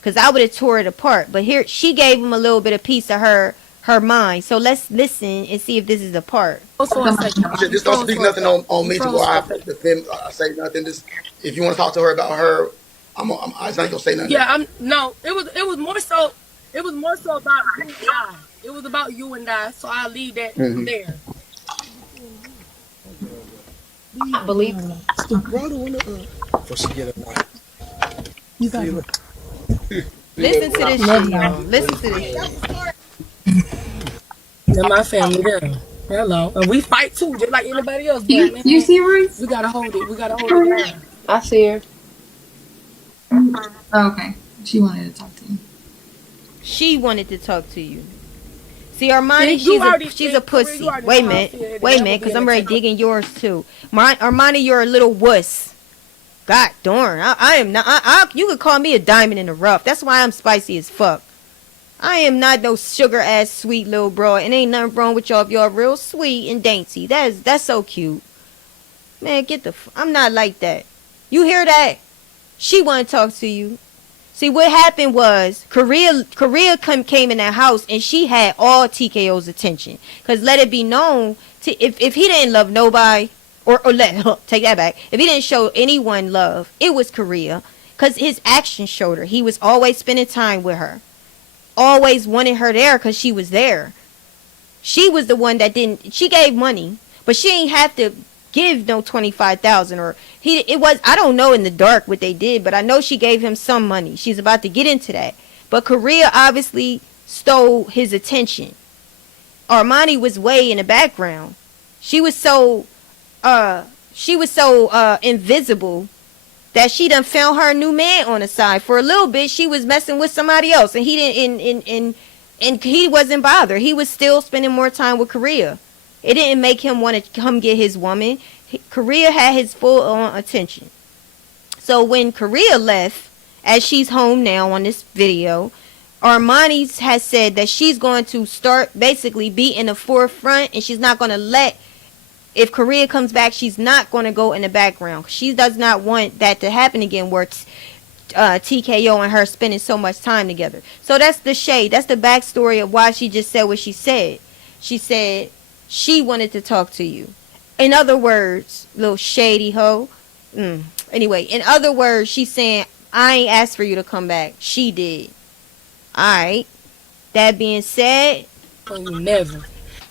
because I would have tore it apart. But here, she gave him a little bit of piece of her mind. So let's listen and see if this is the part. Just don't speak nothing on me before I defend. I say nothing. Just if you want to talk to her about her, I ain't gonna say nothing. Yeah, no. It was more so. It was more so about you and I. It was about you and I. So I'll leave that there. I believe. Before she get up. You got it. Listen to this shit, y'all. Listen to this shit. And my family there. Hello. And we fight too, just like anybody else. You see Ruth? We gotta hold it. We gotta hold it down. I see her. Okay. She wanted to talk to you. She wanted to talk to you. See, Armani, See, she's a pussy. Wait a minute, because I'm already digging yours too. Armani, you're a little wuss. God darn, I am not. You could call me a diamond in the rough. That's why I'm spicy as fuck. I am not no sugar ass sweet little bro, and ain't nothing wrong with y'all if y'all real sweet and dainty. That's so cute. Man, I'm not like that. You hear that? She want to talk to you. See, what happened was Korea came in that house, and she had all TKO's attention. Because let it be known, if he didn't love nobody, or take that back, if he didn't show anyone love, it was Korea. Because his actions showed her. He was always spending time with her. Always wanted her there because she was there. She was the one that she gave money, but she ain't have to give no 25,000 or I don't know in the dark what they did, but I know she gave him some money. She's about to get into that. But Korea obviously stole his attention. Armani was way in the background. She was so invisible that she done found her new man on the side. For a little bit she was messing with somebody else, and he didn't and he wasn't bothered. He was still spending more time with Korea. It didn't make him want to come get his woman. Korea had his full on attention. So when Korea left, as she's home now on this video, Armani has said that she's going to start basically be in the forefront, and she's not going to if Korea comes back, she's not going to go in the background. She does not want that to happen again, where TKO and her spending so much time together. So that's the shade. That's the backstory of why she just said what she said. She said she wanted to talk to you. In other words, little shady hoe. Anyway, in other words, she's saying, I ain't asked for you to come back. She did. Alright. That being said, never.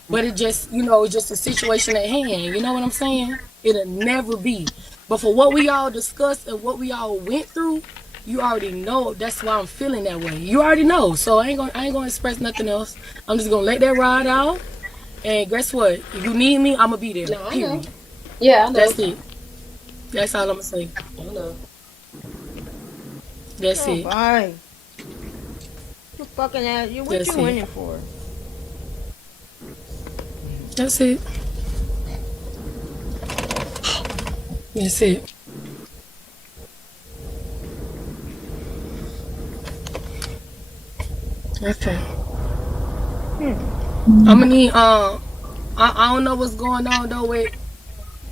But it's just a situation at hand. You know what I'm saying? It'll never be. But for what we all discussed and what we all went through, you already know. That's why I'm feeling that way. You already know. So I ain't gonna express nothing else. I'm just gonna let that ride out. And guess what? If you need me, I'm gonna be there. No, period. I know. Yeah, I know. That's it. That's all I'm gonna say. I know. That's it. Bye. You fucking ass. What That's you it. in it for? That's it. That's it. Okay. I'm gonna need I don't know what's going on though with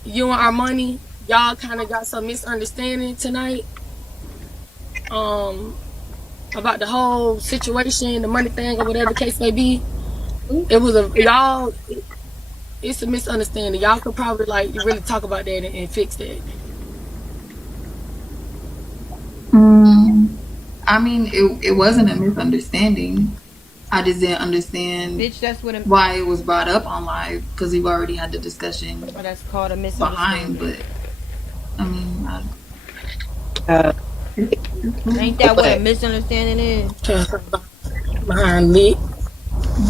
you and Armani. Y'all kind of got some misunderstanding tonight. About the whole situation, the money thing, or whatever the case may be. It was it's a misunderstanding. Y'all could probably really talk about that and fix that. I mean, it wasn't a misunderstanding. I just didn't understand Bitch, that's what why it was brought up on live, because we've already had the discussion that's called a behind. misunderstanding. But I mean, Uh, Ain't that what a but misunderstanding is? Behind lit.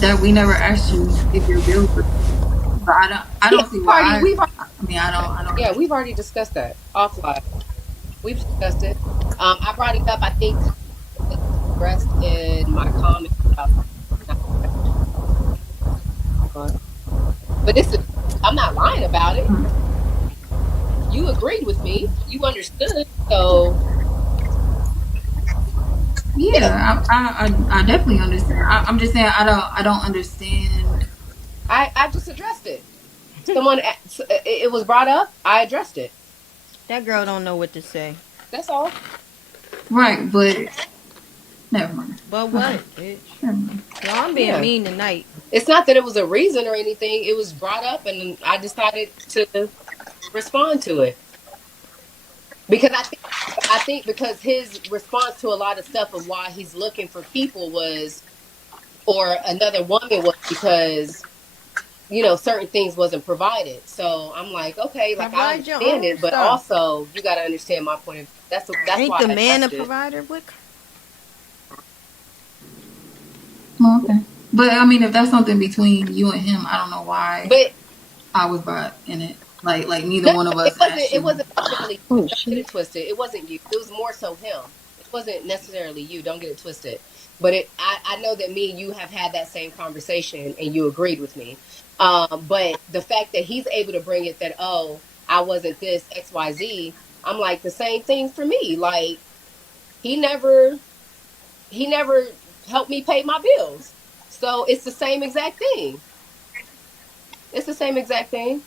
that we never asked you if your bills were. But I yeah, don't see why. we've already, I mean, I don't yeah, understand. we've already discussed that offline. We've discussed it. I brought it up. I think addressed in my comment about but I'm not lying about it. You agreed with me. You understood. So yeah, Yeah, I definitely understand. I'm just saying I don't understand. I just addressed it. Someone it was brought up. I addressed it. That girl don't know what to say. That's all. Right, but never mind. But Okay, what, bitch? never mind. Yo, I'm being Yeah. mean tonight. It's not that it was a reason or anything. It was brought up, and I decided to respond to it because I think because his response to a lot of stuff of why he's looking for people was or another woman was because certain things wasn't provided. So I'm like, okay, like I Provide your understand own it, but stuff. also you got to understand my point of view. That's Ain't why the I man a addressed it. provider? What? Well, okay, but I mean, if that's something between you and him, I don't know why But I was brought in it. Like neither no, one of it us wasn't. asked It you. wasn't necessarily. Oh Don't get shit. it twisted. It wasn't you. It was more so him. It wasn't necessarily you. Don't get it twisted. But I know that me and you have had that same conversation, and you agreed with me. But the fact that he's able to bring it that I wasn't this X Y Z. I'm like the same thing for me. Like he never he never helped me pay my bills. So it's the same exact thing. It's the same exact thing.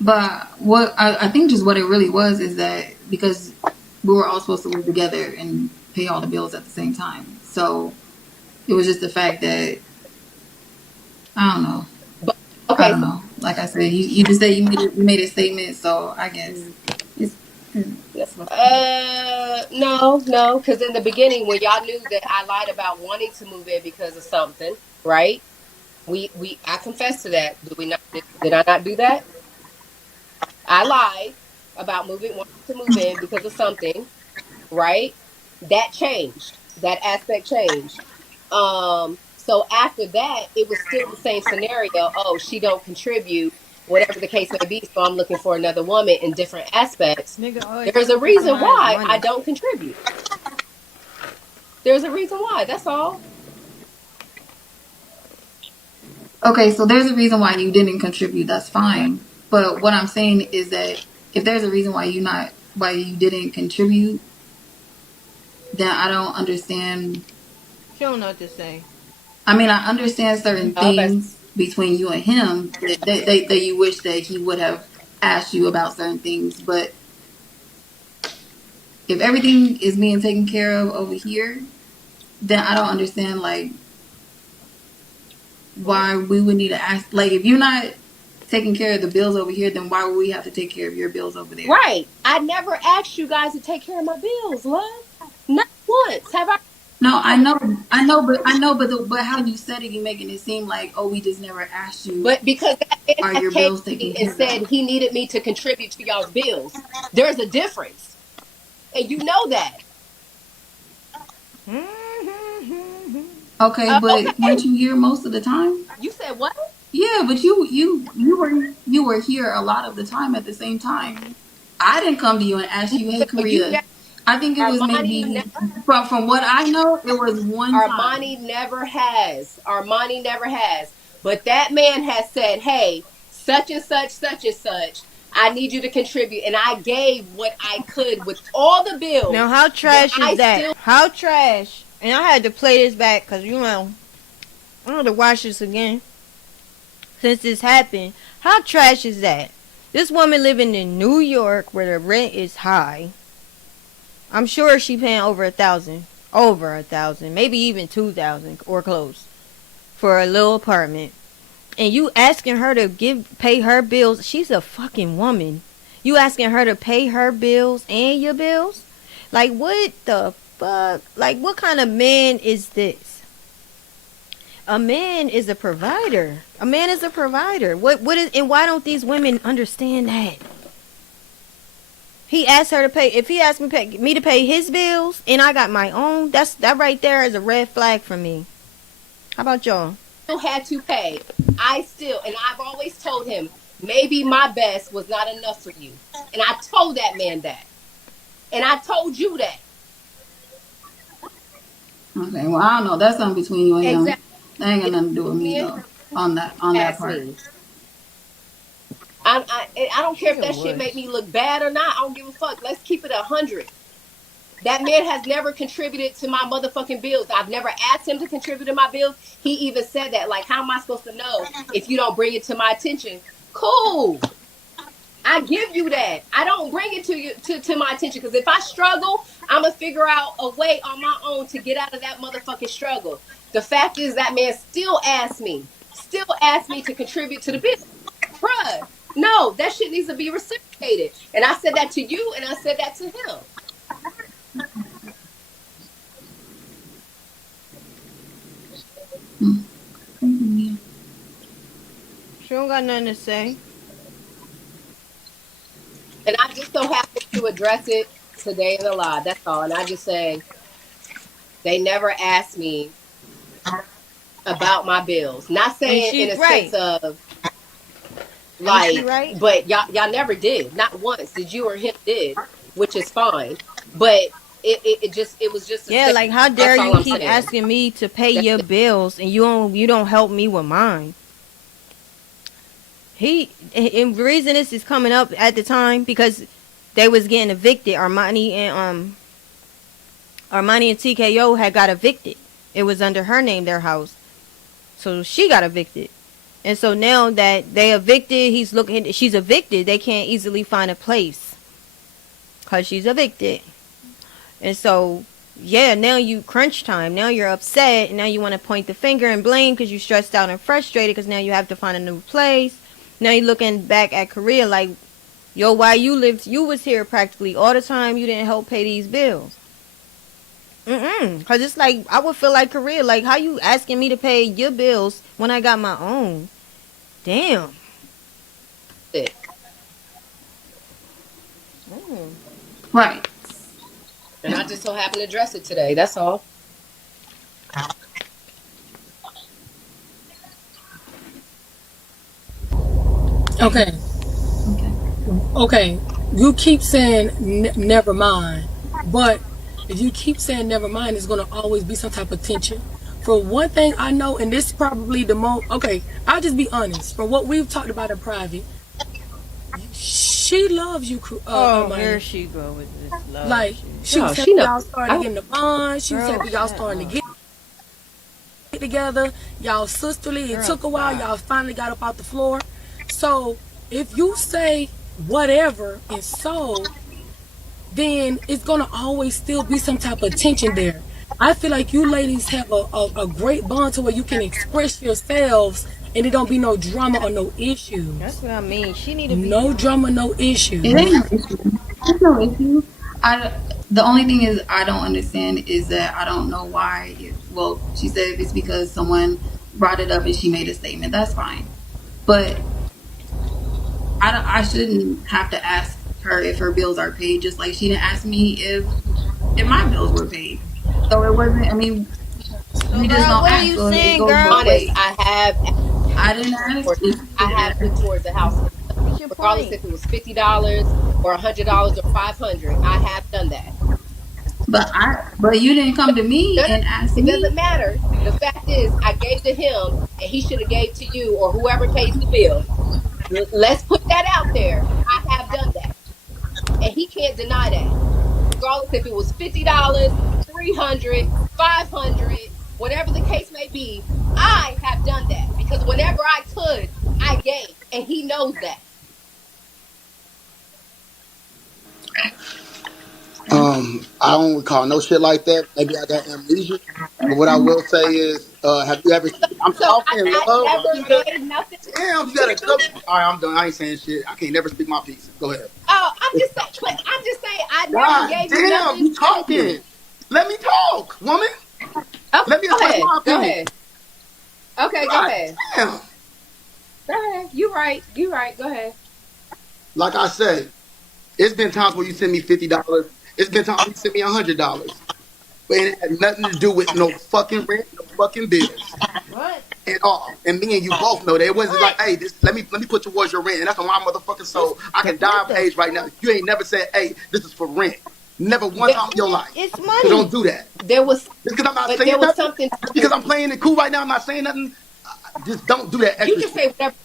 But what I think just what it really was is that because we were all supposed to live together and pay all the bills at the same time, so it was just the fact that I don't know. But I okay, don't so know. Like I said, you just said you made a statement, so I guess it's. no, because in the beginning when y'all knew that I lied about wanting to move in because of something, right? We I confessed to that. Did we not? Did I not do that? I lied about wanting to move in because of something, right? That changed. That aspect changed. So after that, it was still the same scenario. Oh, she don't contribute, whatever the case may be. So I'm looking for another woman in different aspects. Nigga always There's a looking for reason somebody's why I money. don't contribute. There's a reason why. That's all. Okay, so there's a reason why you didn't contribute. That's fine. But what I'm saying is that if there's a reason why you didn't contribute, then I don't understand. She don't know what to say. I mean, I understand certain No, that's things between you and him that you wish that he would have asked you about certain things. But if everything is being taken care of over here, then I don't understand like why we would need to ask. Like, if you're not taking care of the bills over here, then why would we have to take care of your bills over there? right. I never asked you guys to take care of my bills, love. Not once have I. No, but how you said it, you making it seem like, oh, we just never asked you, But because that man are has your came bills to me taken and care said of? he needed me to contribute to y'all's bills. There's a difference. And you know that. Okay, but Okay. weren't you here most of the time? You said what? Yeah, but you were here a lot of the time at the same time. I didn't come to you and ask you, hey, No, you Korea. never. I think it was Armani maybe never. from what I know, it was one time. Armani never has. Armani never has. But that man has said, hey, such and such, such and such. I need you to contribute. And I gave what I could with all the Now, bills how that trash is I that? still. How trash? And I had to play this back because, I had to watch this again since this happened. How trash is that? This woman living in New York where the rent is high. I'm sure she paying over $1,000, maybe even 2,000 or close for a little apartment. And you asking her to pay her bills. She's a fucking woman. You asking her to pay her bills and your bills? Like, what the fuck? Like, what kind of man is this? A man is a provider. A man is a provider. What is, and why don't these women understand that? He asked her to pay. If he asked me to pay his bills and I got my own, that right there is a red flag for me. How about y'all? Still had to pay. And I've always told him, maybe my best was not enough for you. And I told that man that. And I told you that. Okay, well, I don't know. That's something between you and him. Exactly. That ain't got nothing to do with me though. On that part. Me. I don't care if that shit make me look bad or not. I don't give a fuck. Let's keep it 100. That man has never contributed to my motherfucking bills. I've never asked him to contribute to my bills. He even said that. Like, how am I supposed to know if you don't bring it to my attention? Cool. I give you that. I don't bring it to you to my attention, because if I struggle, I'm gonna figure out a way on my own to get out of that motherfucking struggle. The fact is, that man still asked me to contribute to the business. Bruh, no, that shit needs to be reciprocated. And I said that to you, and I said that to him. She don't got nothing to say. And I just so happen to address it today in the live. That's all. And I just say, they never asked me about my bills. Not saying in a sense of like, right? But y'all never did. Not once did you or him did, which is fine. But it was just yeah. Like, how dare you keep asking me to pay your bills and you don't help me with mine? And the reason this is coming up at the time, because they was getting evicted. Armani and TKO had got evicted. It was under her name, their house. So she got evicted. And so now that they evicted, she's evicted, they can't easily find a place because she's evicted. And so, yeah, now you crunch time. Now you're upset. Now you want to point the finger and blame because you're stressed out and frustrated because now you have to find a new place. Now you're looking back at Korea like, yo, why you was here practically all the time. You didn't help pay these bills. Because it's like, I would feel like Korea. Like, how you asking me to pay your bills when I got my own? Damn. Right. And I just so happen to address it today. That's all. Okay. You keep saying never mind, but if you keep saying never mind, it's gonna always be some type of tension. For one thing I know, and this is probably the most. Okay, I'll just be honest. From what we've talked about in private, she loves you. Here she go with this love. Like, she was happy y'all started getting the bond. She was happy y'all starting to get together. Y'all sisterly. It took a while. Y'all finally got up off the floor. So if you say whatever and so, then it's gonna always still be some type of tension there. I feel like you ladies have a great bond to where you can express yourselves and it don't be no drama or no issues. That's what I mean. She need to be no drama, no issues. It ain't no issue. There's no issue. The only thing is I don't understand is that I don't know why. Well, she said it's because someone brought it up and she made a statement. That's fine, but I shouldn't have to ask her if her bills are paid, just like she didn't ask me if my bills were paid. So it wasn't. I mean, we just don't ask. What are you saying, girl? Honest, I didn't ask. I have put towards the house, regardless if it was $50 or $100 or $500. I have done that. But you didn't come to me and ask me. It doesn't matter. The fact is, I gave to him, and he should have gave to you or whoever pays the bill. Let's put that out there. I have done that, and he can't deny that. Regardless if it was $50, $300, $500, whatever the case may be, I have done that because whenever I could, I gave, and he knows that. I don't recall no shit like that. Maybe I got amnesia. But what I will say is, have you ever? I'm talking. I never gave nothing. Damn, you gotta come. All right, I'm done. I ain't saying shit. I can't never speak my piece. Go ahead. Oh, I'm just saying, I never gave you nothing. Damn, you talking? Let me talk, woman. Oh, Let me explain my opinion. Okay, go ahead. Damn. Go ahead. You right. You right. Go ahead. Like I said, it's been times where you send me $50. It's been times you send me $100. But it had nothing to do with no fucking rent, no fucking bills. What? At all. And me and you both know that it wasn't like, hey, this let me put towards your rent. And that's on my motherfucking soul. I can die of age right now. You ain't never said, hey, this is for rent. Never one time in your life. It's So money. don't do that. There was, Just because I'm not but saying there was nothing. something. Because I'm playing it cool right now. I'm not saying nothing. Just don't do that You extra can shit. say whatever.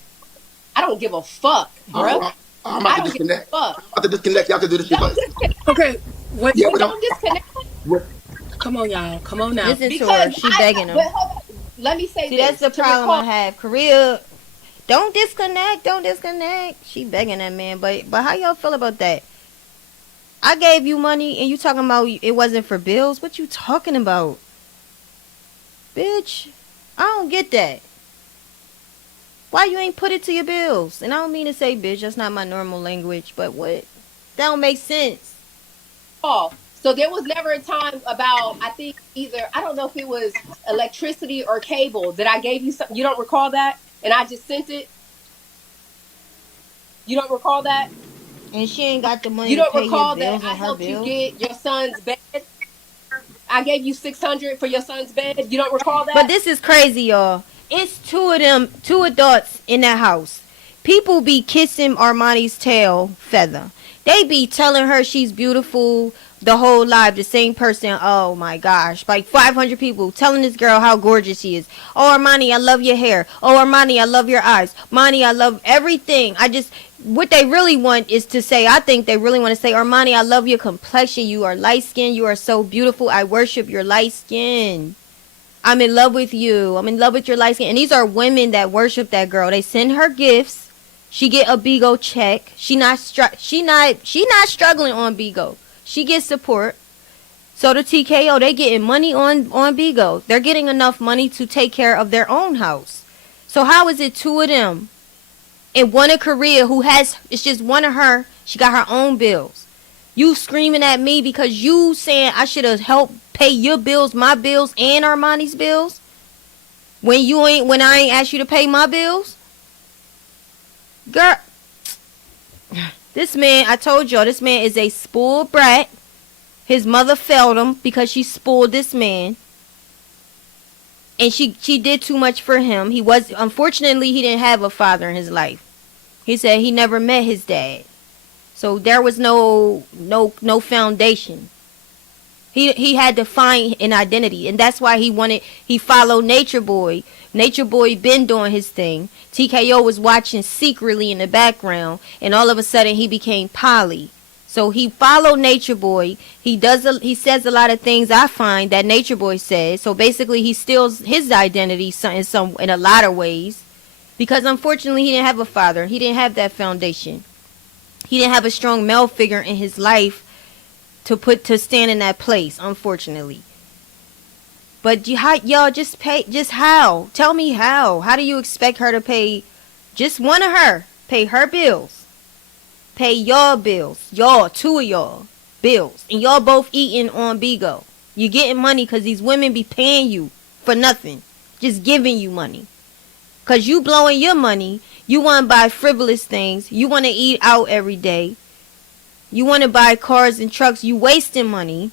I don't give a fuck, bro. I'm I about to don't give a disconnect. I'm fuck. about to disconnect. Y'all can do this shit Don't later. disconnect. Okay, wait. Yeah, But but don't disconnect Come on, y'all. Come on now. Listen to her. because She begging But him. hold on. Let me say See, this. that's the To problem I recall, have. Korea, don't disconnect. Don't disconnect. She begging that man. But how y'all feel about that? I gave you money and you talking about it wasn't for bills. What you talking about? Bitch, I don't get that. Why you ain't put it to your bills? And I don't mean to say bitch. That's not my normal language. But what? That don't make sense. so there was never a time about, I think either, I don't know if it was electricity or cable that I gave you something. You don't recall that? And I just sent it? You don't recall that? And she ain't got the money You to don't pay your recall that bills I and her helped you bills. get your son's bed? I gave you $600 for your son's bed. You don't recall But that? this is crazy, y'all. It's two of them, two adults in that house. People be kissing Armani's tail feather. They be telling her she's beautiful the whole life. The same person. Oh my gosh. Like 500 people telling this girl how gorgeous she is. Oh, Armani, I love your hair. Oh, Armani, I love your eyes. Armani, I love everything. What they really want is to say, I think they really want to say, Armani, I love your complexion. You are light skinned. You are so beautiful. I worship your light skin. I'm in love with you. I'm in love with your light skin. And these are women that worship that girl. They send her gifts. She get a Bigo check. She not struggling on Bigo. She gets support. So the TKO, they getting money on Bigo. They're getting enough money to take care of their own house. So how is it two of them and one in Korea it's just one of her. She got her own bills. You screaming at me because you saying I should have helped pay your bills, my bills, and Armani's bills when I ain't asked you to pay my bills? Girl, this man, I told y'all, this man is a spoiled brat. His mother failed him because she spoiled this man. And she did too much for him. Unfortunately, he didn't have a father in his life. He said he never met his dad. So there was no foundation. He had to find an identity, and that's why he followed Nature Boy. Nature Boy been doing his thing. TKO was watching secretly in the background, and all of a sudden he became Polly. So he followed Nature Boy. He says a lot of things I find that Nature Boy says. So basically he steals his identity in a lot of ways, because unfortunately he didn't have a father. He didn't have that foundation. He didn't have a strong male figure in his life to stand in that place, unfortunately. But y'all just how? Tell me how. How do you expect her to pay just one of her? Pay her bills. Pay y'all bills. Y'all, two of y'all bills. And y'all both eating on Bigo. You getting money because these women be paying you for nothing. Just giving you money. Because you blowing your money. You want to buy frivolous things. You want to eat out every day. You want to buy cars and trucks. You wasting money.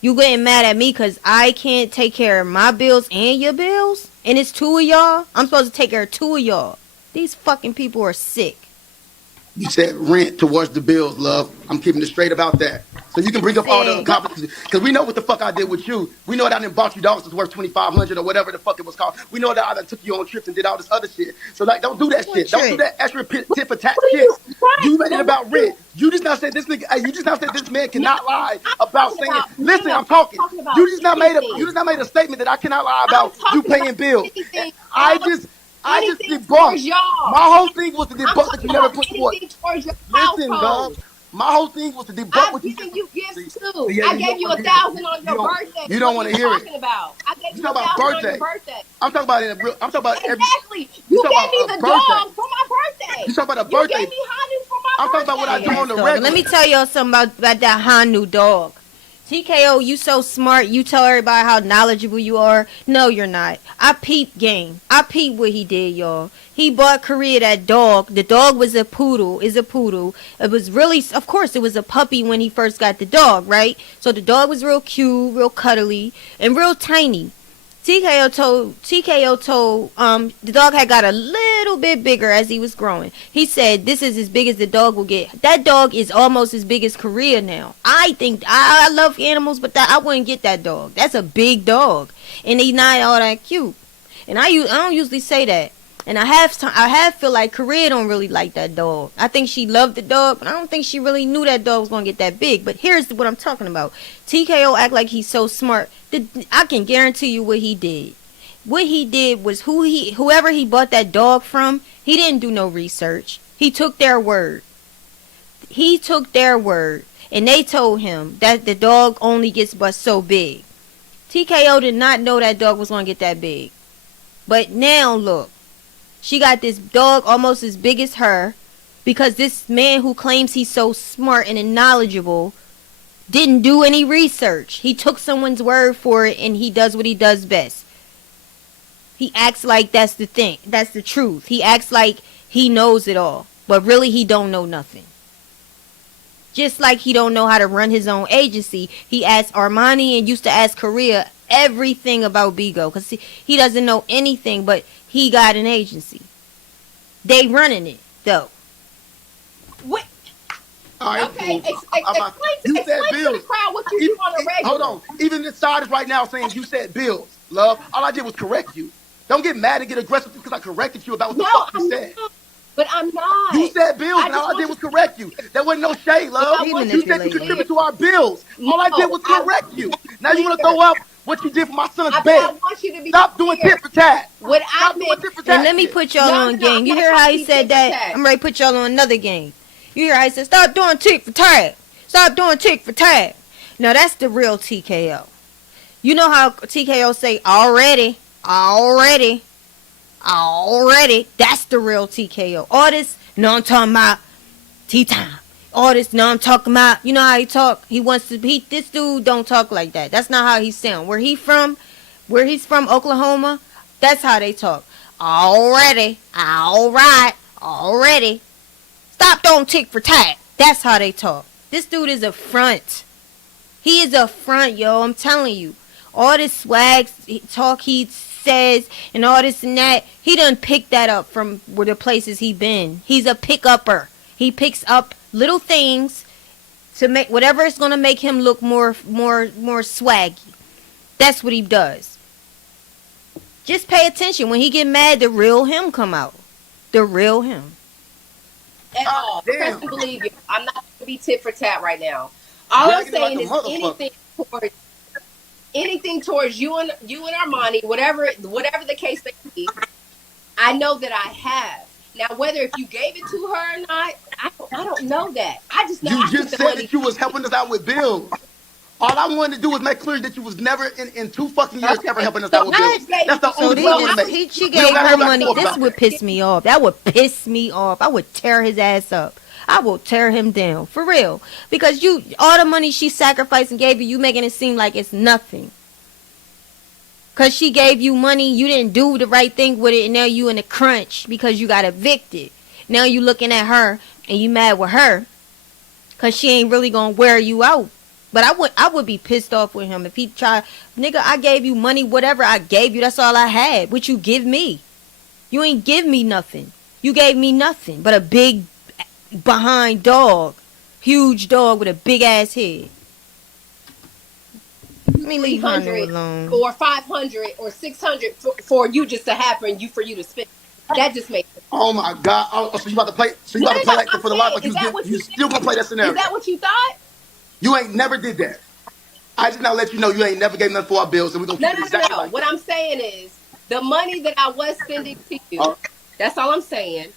You getting mad at me because I can't take care of my bills and your bills? And it's two of y'all? I'm supposed to take care of two of y'all. These fucking people are sick. You said rent towards the bills, love. I'm keeping it straight about that. So you can bring up all the accomplishments. Because we know what the fuck I did with you. We know that I done bought you dogs that's worth $2,500 or whatever the fuck it was called. We know that I done took you on trips and did all this other shit. So like, don't do that shit. Don't do that extra tit for tat shit. You made it about rent. You just now said this nigga. You just now said this man cannot lie about saying. Listen, I'm talking. You just now made a statement that I cannot lie about you paying bills. I just debunked. My whole thing was to debunk that you never put forth. Listen, dog. My whole thing was to debunk what you giving you gifts too. Yeah, I gave you $1,000 on your birthday. You don't want to hear it. About? I gave you talking $1,000 about on your birthday. I'm talking about I'm talking about exactly. You gave me the dog for my birthday. You talking about a birthday? You gave me Hanu for my birthday. I'm talking about what I do on the regular. Let me tell y'all something about that Hanu dog. TKO, you so smart. You tell everybody how knowledgeable you are. No, you're not. I peeped game. I peeped what he did, y'all. He bought Korea that dog. The dog was a poodle. Is a poodle. It was really, of course, it was a puppy when he first got the dog, right? So the dog was real cute, real cuddly, and real tiny. TKO told the dog had got a little bit bigger as he was growing. He said this is as big as the dog will get. That dog is almost as big as Korea now. I think I love animals, but I wouldn't get that dog. That's a big dog, and he's not all that cute. And I don't usually say that. And I have feel like Korea don't really like that dog. I think she loved the dog, but I don't think she really knew that dog was gonna get that big. But here's what I'm talking about. TKO act like he's so smart. I can guarantee you what he did. What he did was whoever he bought that dog from, he didn't do no research. He took their word. He took their word, and they told him that the dog only gets but so big. TKO did not know that dog was gonna get that big. But now look. She got this dog almost as big as her because this man who claims he's so smart and knowledgeable didn't do any research. He took someone's word for it and he does what he does best. He acts like that's the thing. That's the truth. He acts like he knows it all, but really he don't know nothing. Just like he don't know how to run his own agency. He asked Armani and used to ask Korea everything about Bigo because he doesn't know anything, but he got an agency. They running it though. What? All right, Okay, cool. explain to the crowd what you do on a regular. Hold on. Even this side is right now saying you said bills, love. All I did was correct you. Don't get mad and get aggressive because I corrected you about what the fuck you said. But I'm not. You said bills, and all I did was correct you. There wasn't no shade, love. You said you contribute to our bills. All I did was correct you. Now you want to throw up what you did for my son's bed. I want you to be Stop doing tit for tat. What I meant. And let me put y'all on game. You hear how he said that? I'm ready to put y'all on another game. You hear how he said, stop doing tick for tat. Stop doing tick for tat. Now that's the real TKO. You know how TKO say already. That's the real TKO. All this, no, I'm talking about tea time. All this, no, I'm talking about, you know how he talk? He wants to, this dude don't talk like that. That's not how he sound. Where he's from, Oklahoma, that's how they talk. Already, all right, already. Stop doing tick for tat. That's how they talk. This dude is a front. He is a front, yo. I'm telling you. All this swag talk he says and all this and that, he done picked that up from where the places he been. He's a pick-upper. He picks up little things to make whatever is gonna make him look more swaggy. That's what he does. Just pay attention. When he get mad, the real him come out. The real him. At all. I believe you. I'm not gonna be tit for tat right now. All I'm saying is anything towards you and Armani, whatever the case may be, I know that I have. Now, whether if you gave it to her or not, I don't know that. I just know you just said that you was helping us out with bills. All I wanted to do was make clear that you was never in 2 fucking years ever helping us out with bills. That's the only point I want to make. She gave her money. This would piss me off. That would piss me off. I would tear his ass up. I will tear him down. For real. Because all the money she sacrificed and gave you making it seem like it's nothing. Because she gave you money, you didn't do the right thing with it, and now you in a crunch because you got evicted. Now you looking at her, and you mad with her because she ain't really going to wear you out. But I would be pissed off with him if he tried, nigga, I gave you money, whatever I gave you, that's all I had. What you give me? You ain't give me nothing. You gave me nothing but a big behind dog. Huge dog with a big ass head. Let me leave her alone. Or 500 or 600 for you just to happen, for you to spend. That just makes sense. Oh my God! Oh, so you about to play? So you about to play like for the life? Like you still gonna play that scenario? Is that what you thought? You ain't never did that. I just now let you know you ain't never gave nothing for our bills, and we gonna keep it exactly like what I'm saying is the money that I was spending to you. That's all I'm saying.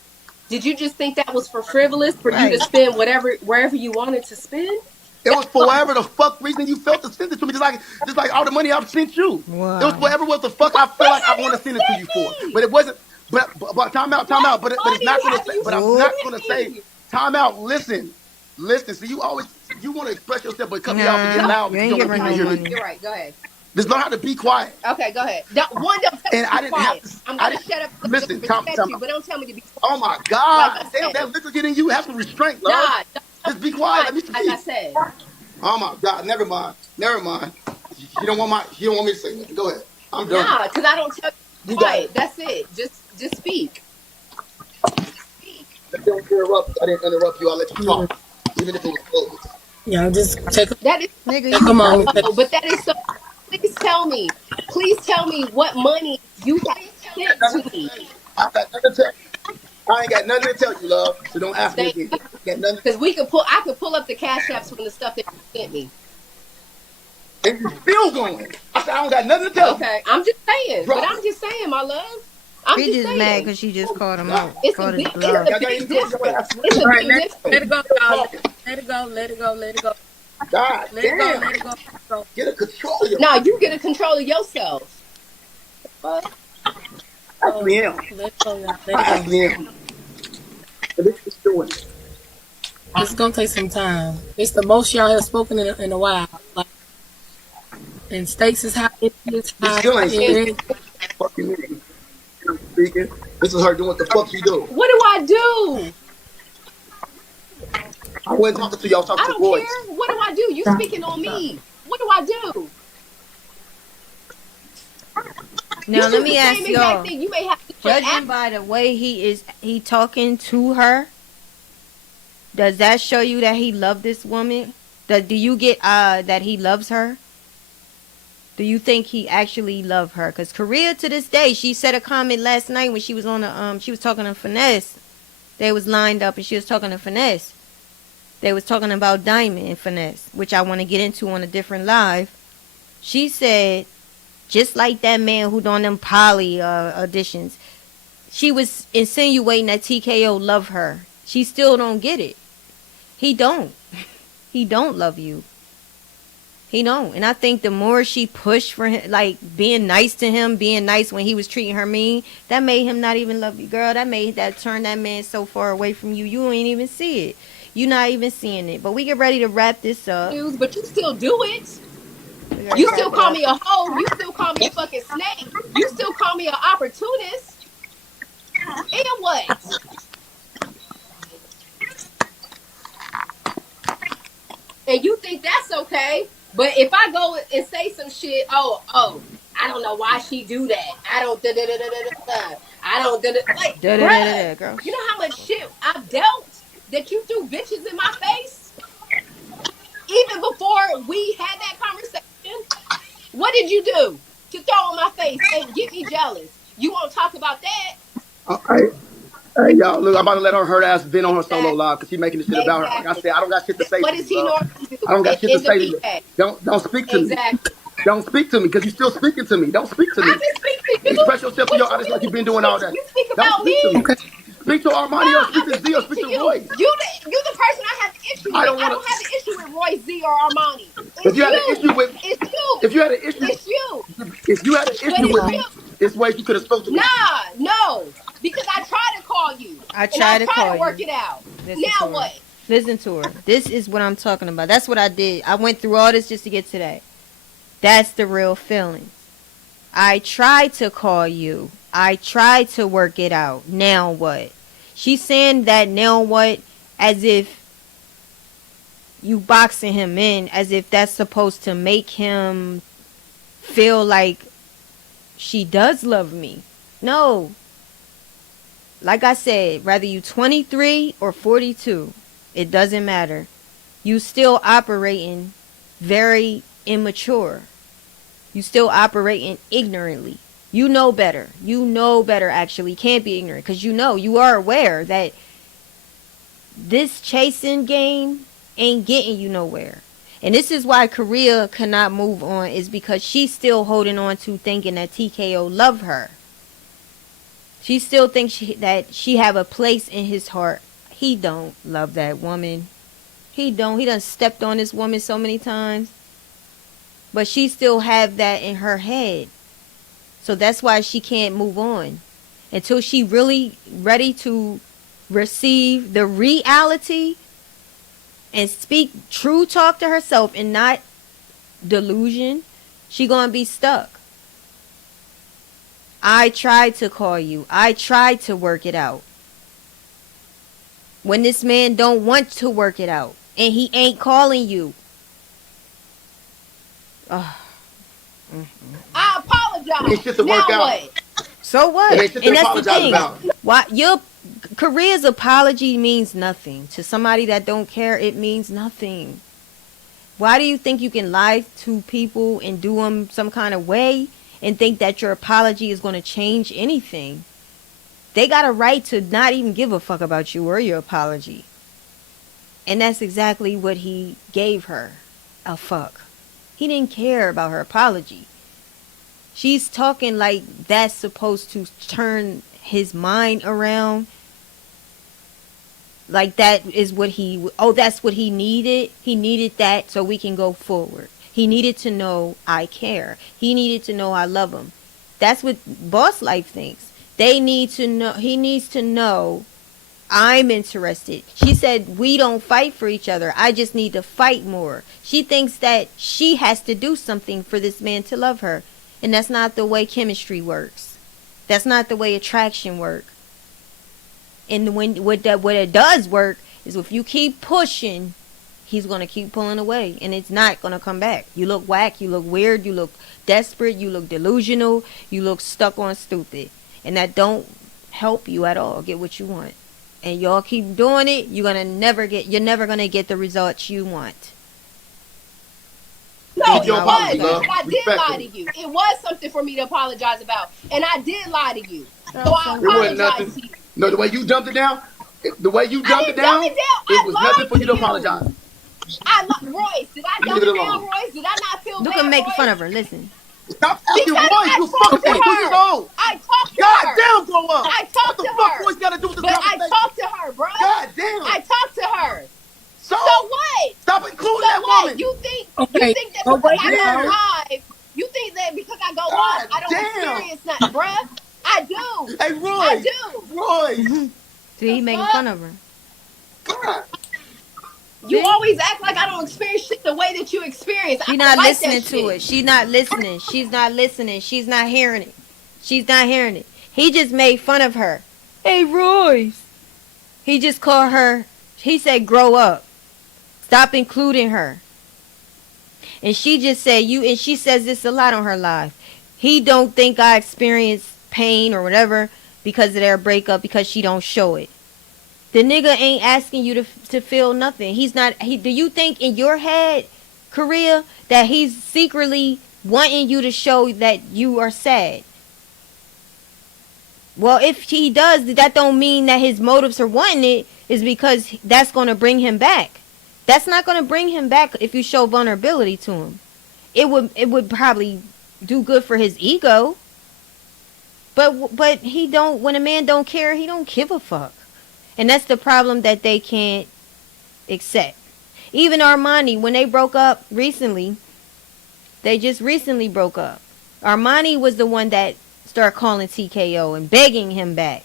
Did you just think that was for frivolous for you to spend wherever you wanted to spend? It was for whatever the fuck reason you felt to send it to me, just like all the money I've sent you. Wow. It was whatever what the fuck I feel like I want to send it to you for. But it wasn't. But time out. But it's not gonna say. But I'm not gonna say time out. Listen, Listen, see, you want to express yourself, but cut me off and get Nah, loud you because you ain't don't give want her people to no hear me. money. You're right. Go ahead. Just learn how to be quiet. Okay, go ahead. Don't tell me And to I be didn't have quiet. to. I'm I gonna didn't shut up because I'm listen. gonna Tom, respect Tom. you, but don't tell me to be Oh quiet. my Like God! I Damn, said, that liquor getting you. Have some restraint, love. nah, don't tell me Just to be be quiet. Let quiet. me Like I speak. said, Oh my God! Never mind. Never mind. She don't want my. She don't want me to say nothing. Go ahead. I'm done. nah, because I don't tell you to be You got it. quiet. That's it. Just speak. I didn't interrupt you. I didn't interrupt you. I let you Yeah. talk, even if it was bogus. Y'all just take That is Nigga, take a you moment. bogus. so, but that is so. Please tell me what money you have sent to Nothing to me. tell you. I got nothing to tell you. I ain't got nothing to tell you, love. So don't ask me Thank again. you. I got nothing to Because tell I could pull up the cash apps from the stuff that you sent me. you. And you still going. I said I don't got nothing to tell you. Okay, I'm just saying. But Drop I'm it. just saying, my love. I'm He just just mad saying. because she just Oh called him God. out. It's a Called his big. Y'all It's bluff. a got big anything else y'all want to ask difference. me? It's a All right, big let difference. it go, Still y'all. talking. Let it go. Let it go. Let it go. God Let it go. damn. Let it go. Let it go. Get a control of Now yourself. you get a control of yourself. Fuck. I Oh, actually am. let it go, y'all. Let I it go. actually am. But this is doing it. This is gonna take some time. It's the most y'all have spoken in a while. Like, and stakes is high. It is You high. still ain't And speaking. It, Fucking me. I'm speaking. This is her doing what the fuck she do. what do I do? I wasn't talking to y'all, I talking to don't Royce. care. What do I do? You speaking on me. What do I do? You Now let do the me same ask exact y'all. thing. You may have different Judging by the way he talking to her, does that show you that he loved this woman? Do you get that he loves her? Do you think he actually loved her? Cause Korea to this day, she said a comment last night when she was on the she was talking to Finesse. They was lined up and she was talking to Finesse. They was talking about Diamond and Finesse, which I want to get into on a different live. She said, just like that man who done them poly auditions, she was insinuating that TKO love her. She still don't get it. He don't. He don't love you. He don't. And I think the more she pushed for him, like being nice to him, being nice when he was treating her mean, that made him not even love you, girl. That made that turn that man so far away from you. You ain't even see it. You not even seeing it. But we get ready to wrap this up. dudes, but you still do it. We gotta You wrap still it call up. me a hoe. You still call me a fucking snake. You still call me an opportunist. And what? And you think that's okay? But if I go and say some shit, I don't know why she do that. I don't da da da da da da. I don't da da like, Da da da da bruh. da, girl. You know how much shit I've dealt that you threw bitches in my face even before we had that conversation. What did you do to throw in my face and get me jealous? You won't talk about that? All right. Hey, y'all, look, I'm about to let her ass vent on her solo Exactly. live because she's making this shit about her. Like I Exactly. said, I don't got shit to say What to does you, he love. normally do I don't got shit to in the say to you. PK? Don't speak to me. Exactly. Don't speak to me because you're still speaking to me. Don't speak to I me. can speak to you. Express yourself to What your you audience like you've mean? been doing all day. You speak Don't about speak to me? me. Speak to No, Armani or I speak to can Z or speak speak to to you. Royce. You the person I have the issue I with. don't I want don't have to. the issue with Roy Z or Armani. If It's you had an you. issue with, It's you. if you had an issue, It's you. if you had an But issue with it's me, you. it's ways you could have spoke to me. Nah, no. Because I try to call you. I And I try to try call to work you. it out. Listen to Now her. what? Listen to her. This is what I'm talking about. That's what I did. I went through all this just to get to that. That's the real feeling. I tried to call you. I tried to work it out. Now what? She's saying that now what as if you boxing him in, as if that's supposed to make him feel like she does love me. No. Like I said, whether you 23 or 42, it doesn't matter. You still operating very immature. You still operating ignorantly. You know better. You know better, actually. Can't be ignorant because you are aware that this chasing game ain't getting you nowhere. And this is why Korea cannot move on, is because she's still holding on to thinking that TKO love her. She still thinks that she have a place in his heart. He don't love that woman. He don't. He done stepped on this woman so many times. But she still have that in her head. So that's why she can't move on. Until she really ready to receive the reality and speak true talk to herself and not delusion, she gonna be stuck. I tried to call you. I tried to work it out. When this man don't want to work it out and he ain't calling you. I apologize. It's just a now workout. what? So what? It ain't shit to And that's the apologize thing. about. Why your Korea's apology means nothing. To somebody that don't care, it means nothing. Why do you think you can lie to people and do them some kind of way and think that your apology is going to change anything? They got a right to not even give a fuck about you or your apology. And that's exactly what he gave her. A fuck. He didn't care about her apology. She's talking like that's supposed to turn his mind around. Like that is what that's what he needed. He needed that so we can go forward. He needed to know I care. He needed to know I love him. That's what Boss Life thinks. They need to know, he needs to know I'm interested. She said we don't fight for each other. I just need to fight more. She thinks that she has to do something for this man to love her. And that's not the way chemistry works. That's not the way attraction works. And what it does work is if you keep pushing, he's going to keep pulling away. And it's not going to come back. You look whack. You look weird. You look desperate. You look delusional. You look stuck on stupid. And that don't help you at all get what you want. And y'all keep doing it, you're never gonna get the results you want. No, it your apology, was. love. I did Respect lie it. to you. It was something for me to apologize about. And I did lie to you. So I It wasn't apologize nothing. to you. No, the way you dumped it down, it was I nothing didn't dump it down. for I you lied to to you. apologize. Royce, did I Leave dump it it down, alone. Royce? Did I not feel Look bad, at making Royce? fun of her. Listen. Stop asking Because Roy, I you talked fucking to 22 her. years old. I talked to God her. damn, grow up. I talked What the to fuck her. Roy's got to do with this But I conversation? talked to her, bro. God damn. I talked to her. So So what? stop including So that what? woman. You think Okay. that Oh, because wait, I go yeah. live, you think that because I go God live, I don't damn. experience nothing, bruh? I do. Hey, Roy. I do. Roy. See, he making fun of her. God. You See? always act like I don't experience shit the way that you experience. She's I not like listening that to shit. it. She's not listening. She's not listening. She's not hearing it. She's not hearing it. He just made fun of her. Hey, Royce. He just called her. He said, grow up. Stop including her. And she just said, and she says this a lot on her live. He don't think I experience pain or whatever because of their breakup because she don't show it. The nigga ain't asking you to feel nothing. He's not. Do you think in your head, Korea, that he's secretly wanting you to show that you are sad? Well, if he does, that don't mean that his motives for wanting it is because that's going to bring him back. That's not going to bring him back if you show vulnerability to him. It would probably do good for his ego. But he don't. When a man don't care, he don't give a fuck. And that's the problem that they can't accept. Even Armani, when they broke up recently, they just recently broke up. Armani was the one that started calling TKO and begging him back.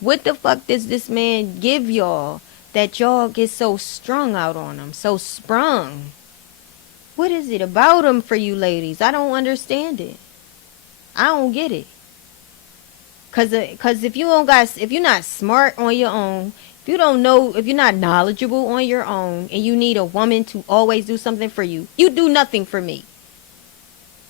What the fuck does this man give y'all that y'all get so strung out on him? So sprung. What is it about him for you ladies? I don't understand it. I don't get it. Cause if you're not smart on your own, if you don't know, if you're not knowledgeable on your own, and you need a woman to always do something for you, you do nothing for me.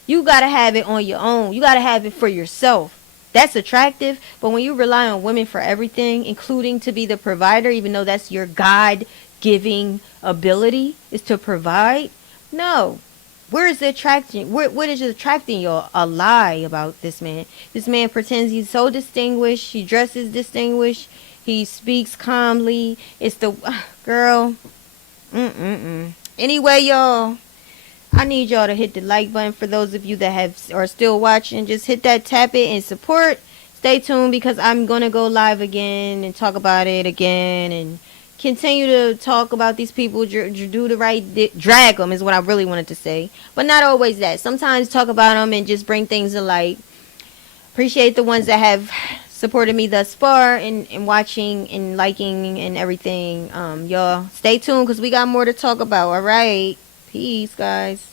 You gotta have it on your own. You gotta have it for yourself. That's attractive, but when you rely on women for everything, including to be the provider, even though that's your God-giving ability is to provide, no. Where is the attraction? What is attracting y'all? A lie about this man. This man pretends he's so distinguished. He dresses distinguished. He speaks calmly. It's the girl. Anyway, y'all, I need y'all to hit the like button for those of you that are still watching. Just hit that, tap it, and support. Stay tuned because I'm gonna go live again and talk about it again and continue to talk about these people, do the right, drag them is what I really wanted to say, but not always that. Sometimes talk about them and just bring things to light. Appreciate the ones that have supported me thus far and watching and liking and everything. Y'all stay tuned because we got more to talk about. All right. Peace, guys.